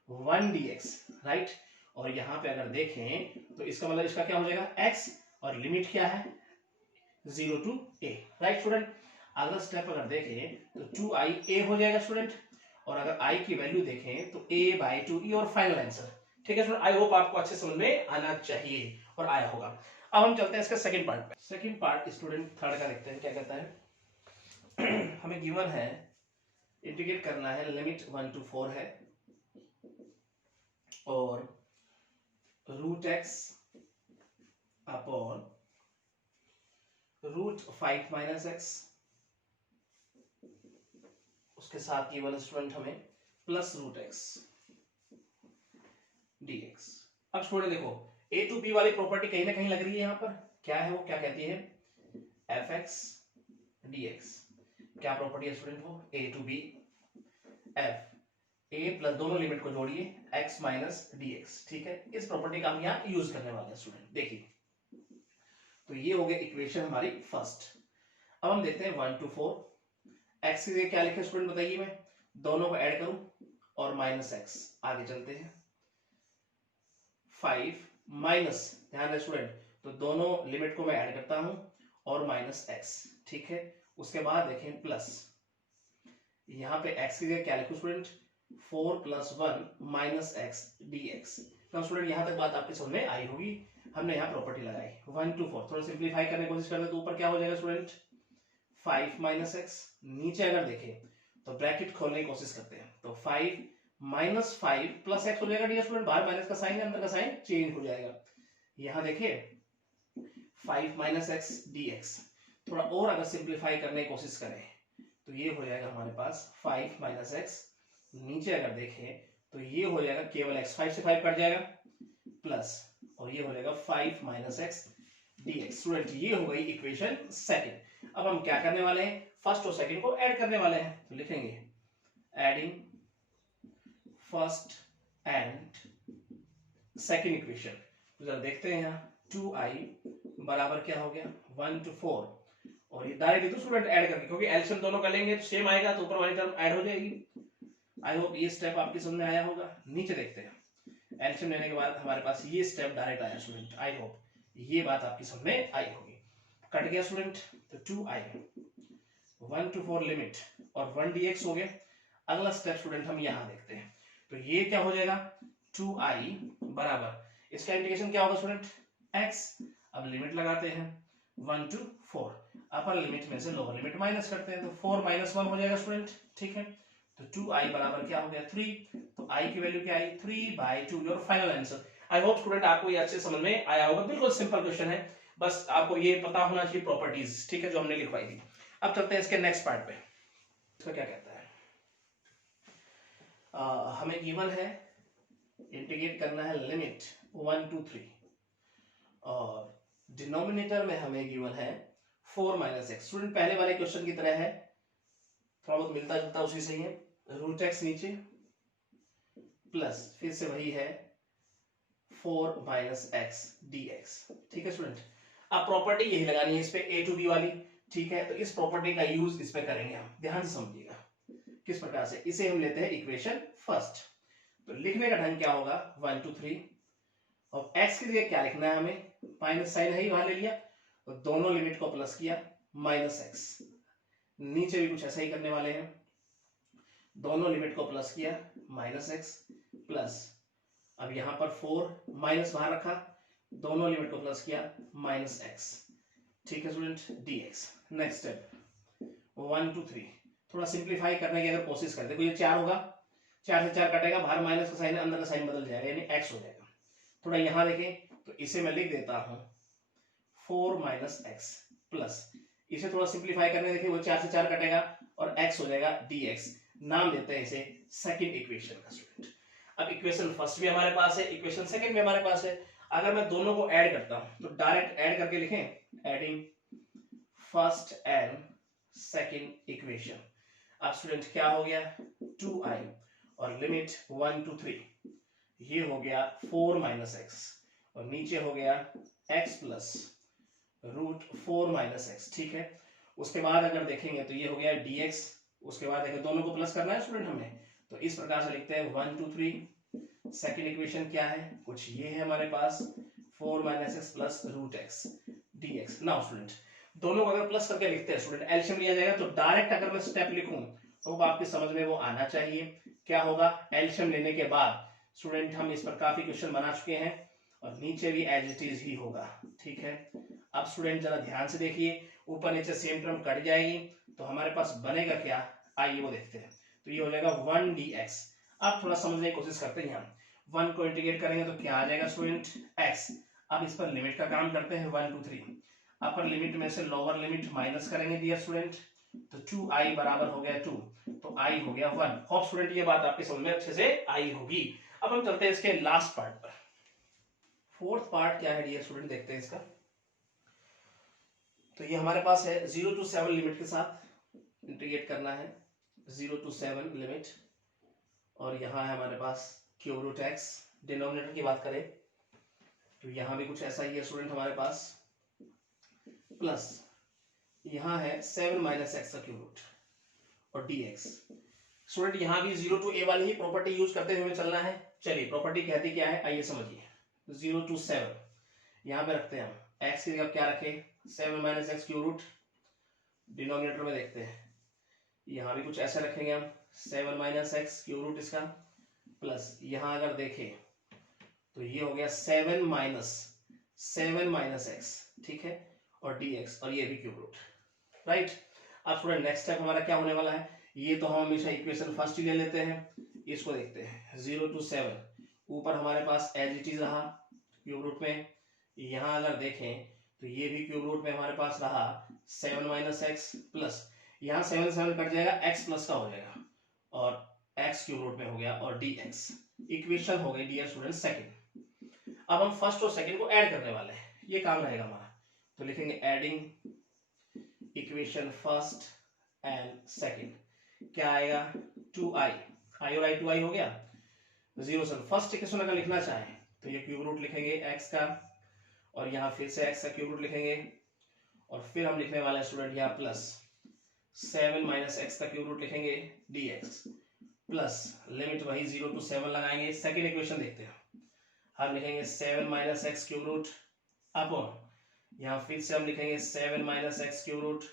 1 dx, राइट। और यहाँ पे अगर देखें तो इसका मतलब इसका क्या हो जाएगा x, और लिमिट क्या है 0 to a, राइट स्टूडेंट। अगला स्टेप अगर देखें तो 2ia हो जाएगा स्टूडेंट, और अगर i की वैल्यू देखें तो a/2e और फाइनल आंसर, ठीक है स्टूडेंट। आई होप आपको अच्छे समझ में आना चाहिए और आया होगा। अब हम चलते हैं इसका सेकंड पार्ट पे। सेकंड पार्ट स्टूडेंट थर्ड का देखते हैं क्या कहता है। हमें गिवन है, इंटीग्रेट करना है, लिमिट 1 to 4 है और √x अपॉन √5 - x, उसके साथ गिवन स्टूडेंट हमें प्लस √x dx। अब स्टूडेंट देखो a to b वाली प्रॉपर्टी कहीं ना कहीं लग रही है यहाँ पर, क्या है वो, क्या कहती है, fx dx। क्या प्रॉपर्टी है स्टूडेंट वो, a to b f a plus दोनों लिमिट को जोड़िए x माइनस dx, ठीक है। इस प्रॉपर्टी का हम यहाँ यूज करने वाले हैं स्टूडेंट, देखिए। तो ये हो गया इक्वेशन हमारी फर्स्ट। अब हम देखते हैं 1 to 4, x की जगह क्या लिखे स्टूडेंट बताइए, मैं दोनों को ऐड करूं और -x, आगे चलते हैं। 5 माइनस, ध्यान रहे स्टूडेंट, तो दोनों लिमिट को मैं ऐड करता हूं और -x, ठीक है। उसके बाद देखें प्लस, यहां पे x की जगह क्या लिखूं स्टूडेंट, 4 + 1 - x dx। तो स्टूडेंट यहां तक बात आपके समझ में आई होगी, हमने यहाँ प्रॉपर्टी लगाई 1 to 4। थोड़ा सिंप्लीफाई करने की कोशिश करते हैं तो ऊपर क्या हो जाएगा स्टूडेंट, 5 - x, नीचे अगर देखें तो ब्रैकेट खोलने की कोशिश करते हैं, तो 5 - 5 + x हो जाएगा डियर स्टूडेंट, बाहर माइनस का साइन है, अंदर का साइन चेंज हो जाएगा। यहां देखिए 5 - x dx। थोड़ा और अगर सिंप्लीफाई करने की कोशिश करें तो ये हो जाएगा हमारे पास 5 - x, नीचे अगर देखें तो ये हो जाएगा केवल x, 5 से 5 कट जाएगा, प्लस, और ये हो जाएगा 5 - x dx। स्टूडेंट ये हो गई इक्वेशन सेकंड। अब हम क्या करने वाले हैं, फर्स्ट और सेकंड को ऐड करने वाले हैं, तो लिखेंगे adding first and second equation. तो जरा देखते हैं यहाँ 2i बराबर क्या हो गया 1 to 4, और ये डायरेक्टली तो स्टूडेंट ऐड करके, क्योंकि एलसीएम दोनों कर लेंगे तो सेम आएगा, तो ऊपर वाली टर्म ऐड हो जाएगी। आई होप ये स्टेप आपकी समझ में आया होगा। नीचे देखते हैं, एलसीएम लेने के बाद हमारे पास ये स्टेप डायरेक्ट आया स्टूडेंट, आई होप ये बात आपकी समझ में आई होगी। कट गया स्टूडेंट, तो 2i 1 to 4 लिमिट और 1 dx हो गया। अगला स्टेप स्टूडेंट हम यहां देखते हैं, तो ये क्या हो जाएगा 2i बराबर, इसका इंटीग्रेशन क्या होगा स्टूडेंट, x। अब लिमिट लगाते हैं 1 to 4, अपर लिमिट में से लोअर लिमिट माइनस करते हैं, तो 4 - 1 हो जाएगा स्टूडेंट, ठीक है। तो 2i बराबर क्या हो गया 3, तो i की वैल्यू क्या आई 3/2, your final answer. I hope student आपको ये अच्छे समझ में आया होगा, बिल्कुल सिंपल क्वेश्चन है, बस आपको ये पता होना चाहिए प्रॉपर्टीज, ठीक है, जो हमने लिखवाई थी। अब चलते हैं इसके नेक्स्ट पार्ट पे, इसका क्या कहता है। हमें गिवन है, इंटीग्रेट करना है लिमिट 1 to 3, और डिनोमिनेटर में हमें गिवन है 4 - x। स्टूडेंट पहले वाले क्वेश्चन की तरह है, थोड़ा बहुत मिलता जुलता उसी से ही है, √x नीचे प्लस फिर से वही है 4 - x dx, ठीक है स्टूडेंट। अब प्रॉपर्टी यही लगानी है इस पे, a to b वाली, ठीक है। तो इस प्रॉपर्टी का यूज इस पे करेंगे हम, ध्यान से समझिएगा किस प्रकार से। इसे हम लेते हैं इक्वेशन फर्स्ट, तो लिखने का ढंग क्या होगा 1 to 3, और x की जगह क्या लिखना है हमें, माइनस साइन है ही वहां ले लिया, तो दोनों लिमिट को प्लस किया -x, नीचे भी कुछ ऐसा ही करने वाले हैं, दोनों लिमिट को प्लस किया -x प्लस, अब यहां पर 4 माइनस बाहर रखा, दोनों लिमिट को प्लस किया -x, ठीक है student dx। Next step 1 to 3, थोड़ा सिंप्लीफाई करने की अगर कोशिश करें, देखो ये 4 होगा, 4 से 4 कटेगा, बाहर माइनस का साइन है, अंदर का साइन बदल जाएगा, यानी x हो जाएगा। थोड़ा यहां देखें तो इसे मैं लिख देता हूं 4 - x प्लस, इसे थोड़ा सिंप्लीफाई करने देखें, वो 4 से 4 कटेगा और x हो जाएगा dx। नाम देते हैं इसे सेकंड इक्वेशन का स्टूडेंट। अब इक्वेशन फर्स्ट भी हमारे पास है, इक्वेशन सेकंड भी हमारे पास है। अगर मैं दोनों को ऐड करता हूं तो डायरेक्ट ऐड करके लिखें, adding first and second equation. अब स्टूडेंट क्या हो गया 2i और लिमिट 1 to 3, ये हो गया 4 - x, और नीचे हो गया x प्लस √4 - x, ठीक है। उसके बाद अगर देखेंगे तो ये हो गया dx, उसके बाद देखो दोनों को प्लस करना है स्टूडेंट हमें, तो इस प्रकार से लिखते हैं 1 to 3। सेकंड इक्वेशन क्या है, कुछ ये है हमारे पास 4 - x plus √x dx। Now student दोनों को अगर प्लस करके लिखते हैं स्टूडेंट, एलसीएम लिया जाएगा, तो डायरेक्ट अगर मैं स्टेप लिखूं तो आपकी समझ में वो आना चाहिए। क्या होगा, एलसीएम लेने के बाद स्टूडेंट हम इस पर काफी क्वेश्चन बना चुके हैं, और नीचे भी एज इट इज ही होगा, ठीक है। अब स्टूडेंट जरा ध्यान से देखिए, ऊपर नीचे सेम टर्म कट जाएगी, तो हमारे पास बनेगा क्या, आइए वो देखते हैं। तो ये हो जाएगा 1 dx। अब थोड़ा समझने की कोशिश करते हैं, हम 1 को इंटीग्रेट करेंगे तो क्या आ जाएगा स्टूडेंट, x। अब इस पर लिमिट का काम करते हैं, 1 2 3। अपर लिमिट में से लोअर लिमिट माइनस करेंगे डियर स्टूडेंट, तो 2i बराबर हो गया 2, तो i हो गया 1। होप स्टूडेंट ये बात आपके समझ में अच्छे से आई होगी। अब हम चलते हैं इसके लास्ट पार्ट पर। फोर्थ पार्ट क्या है डियर स्टूडेंट, देखते हैं इसका। तो ये हमारे पास है 0 to 7 लिमिट के साथ इंटीग्रेट करना है, 0 to 7 लिमिट, और यहाँ है हमारे पास क्यूब रूट एक्स। डिनोमिनेटर की बात करें तो यहाँ भी कुछ ऐसा ही है स्टूडेंट हमारे पास, प्लस यहाँ है 7 माइनस एक्स का क्यूब रूट और dx। स्टूडेंट यहाँ भी 0 to a वाली ही प्रॉपर्टी यूज करते हुए चलना है। चलिए प्रॉपर्टी कहती क्या है, आइए समझिए। 0 to 7 यहाँ पे रखते हैं हम, x की जगह क्या रखें, 7 minus x cube root. Denominator में देखते हैं, यहाँ भी कुछ ऐसा रखेंगे हम, 7 माइनस एक्स क्यूब रूट इसका, प्लस यहाँ अगर देखें तो ये हो गया 7 माइनस एक्स, ठीक है, और dx, और ये भी क्यूब रूट, राइट। अब स्टूडेंट नेक्स्ट स्टेप हमारा क्या होने वाला है, ये तो हम हमेशा इक्वेशन फर्स्ट ही ले लेते हैं, इसको देखते हैं। 0 to 7 ऊपर हमारे पास एज इट इज रहा क्यूब रूट में, यहाँ अगर देखें तो ये भी क्यूब रूट में हमारे पास रहा 7 माइनस एक्स, प्लस यहाँ 7 7 कट जाएगा, x प्लस का हो जाएगा, और x क्यूब रूट में हो गया, और dx। इक्वेशन हो गई डियर स्टूडेंट सेकंड। अब हम फर्स्ट और सेकंड को ऐड करने वाले हैं, ये काम रहेगा हमारा। तो लिखेंगे adding equation first and second, क्या आएगा 2i, i और i 2i हो गया 0 से। फर्स्ट इक्वेशन अगर लिखना चाहें तो ये क्यूब रूट लिखेंगे x का, और यहाँ फिर से x का क्यूब रूट लिखेंगे, और फिर हम लिखने वाले हैं स्टूडेंट यहाँ प्लस 7 माइनस एक्स का क्यूब रूट लिखेंगे dx, प्लस लिमिट वही 0 to 7 लगाएंगे। सेकंड इक्वेशन देखते हैं, हम लिखेंगे 7 minus x cube root upon, यहाँ फिर से हम लिखेंगे 7 minus x cube root,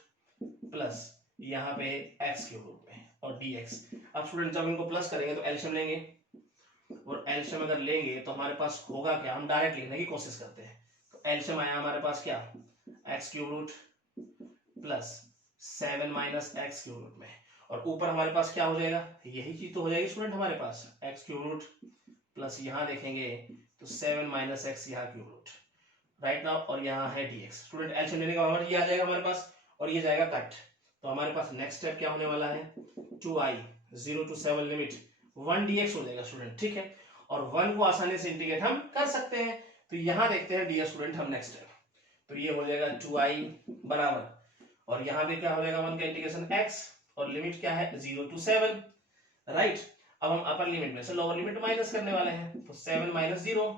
plus यहाँ पे x क्यूब रूट में, और dx। अब स्टूडेंट जब इनको प्लस करेंगे तो एलसीएम लेंगे, और एलसीएम अगर लेंगे तो हमारे पास होगा क्या, हम डायरेक्ट लिखने की कोशिश करते हैं। तो एलसीएम आया हमारे पास क्या, x cube root plus 7 minus x cube root में, और ऊपर हमारे पास क्या हो जाएगा, यही चीज तो हो जाएगी स्टूडेंट हमारे पास, x क्यूब रूट प्लस यहाँ देखेंगे तो 7 माइनस एक्स यहाँ क्यूब रूट, राइट नाउ, और यहाँ है dx। स्टूडेंट एलसीएम लेने का ये आ जाएगा हमारे पास, और ये जाएगा कट। तो हमारे पास नेक्स्ट स्टेप क्या होने वाला है, 2i 0 to 7 लिमिट 1 dx हो जाएगा स्टूडेंट, ठीक है, और 1 को आसानी से इंटीग्रेट हम कर सकते हैं। तो यहाँ देखते हैं डियर स्टूडेंट हम नेक्स्ट स्टेप, तो ये हो जाएगा 2i बराबर, और यहाँ पे क्या हो जाएगा 1 का इंटीग्रेशन x, और लिमिट क्या है 0 to 7, राइट। अब हम अपर लिमिट में से लोअर लिमिट माइनस करने वाले हैं, तो 7 माइनस 0,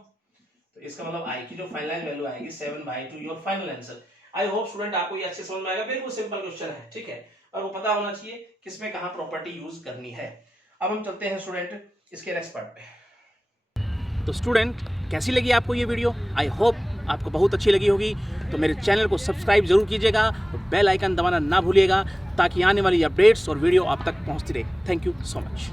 तो इसका मतलब i की जो फाइनल वैल्यू आएगी 7/2 your final answer. I hope student आपको ये अच्छे समझ में आएगा, बिल्कुल सिंपल क्वेश्चन है, ठीक है, और वो पता होना चाहिए किसमें कहाँ प्रॉपर्टी यूज करनी है। अब हम चलते हैं स्टूडेंट इसके नेक्स्ट पार्ट पे। तो स्टूडेंट कैसी लगी आपको ये वीडियो, आई होप आपको बहुत अच्छी लगी होगी। तो मेरे चैनल को सब्सक्राइब जरूर कीजिएगा, और बेल आइकन दबाना ना भूलिएगा, ताकि आने वाली अपडेट्स और वीडियो आप तक पहुंचती रहे। Thank you so much.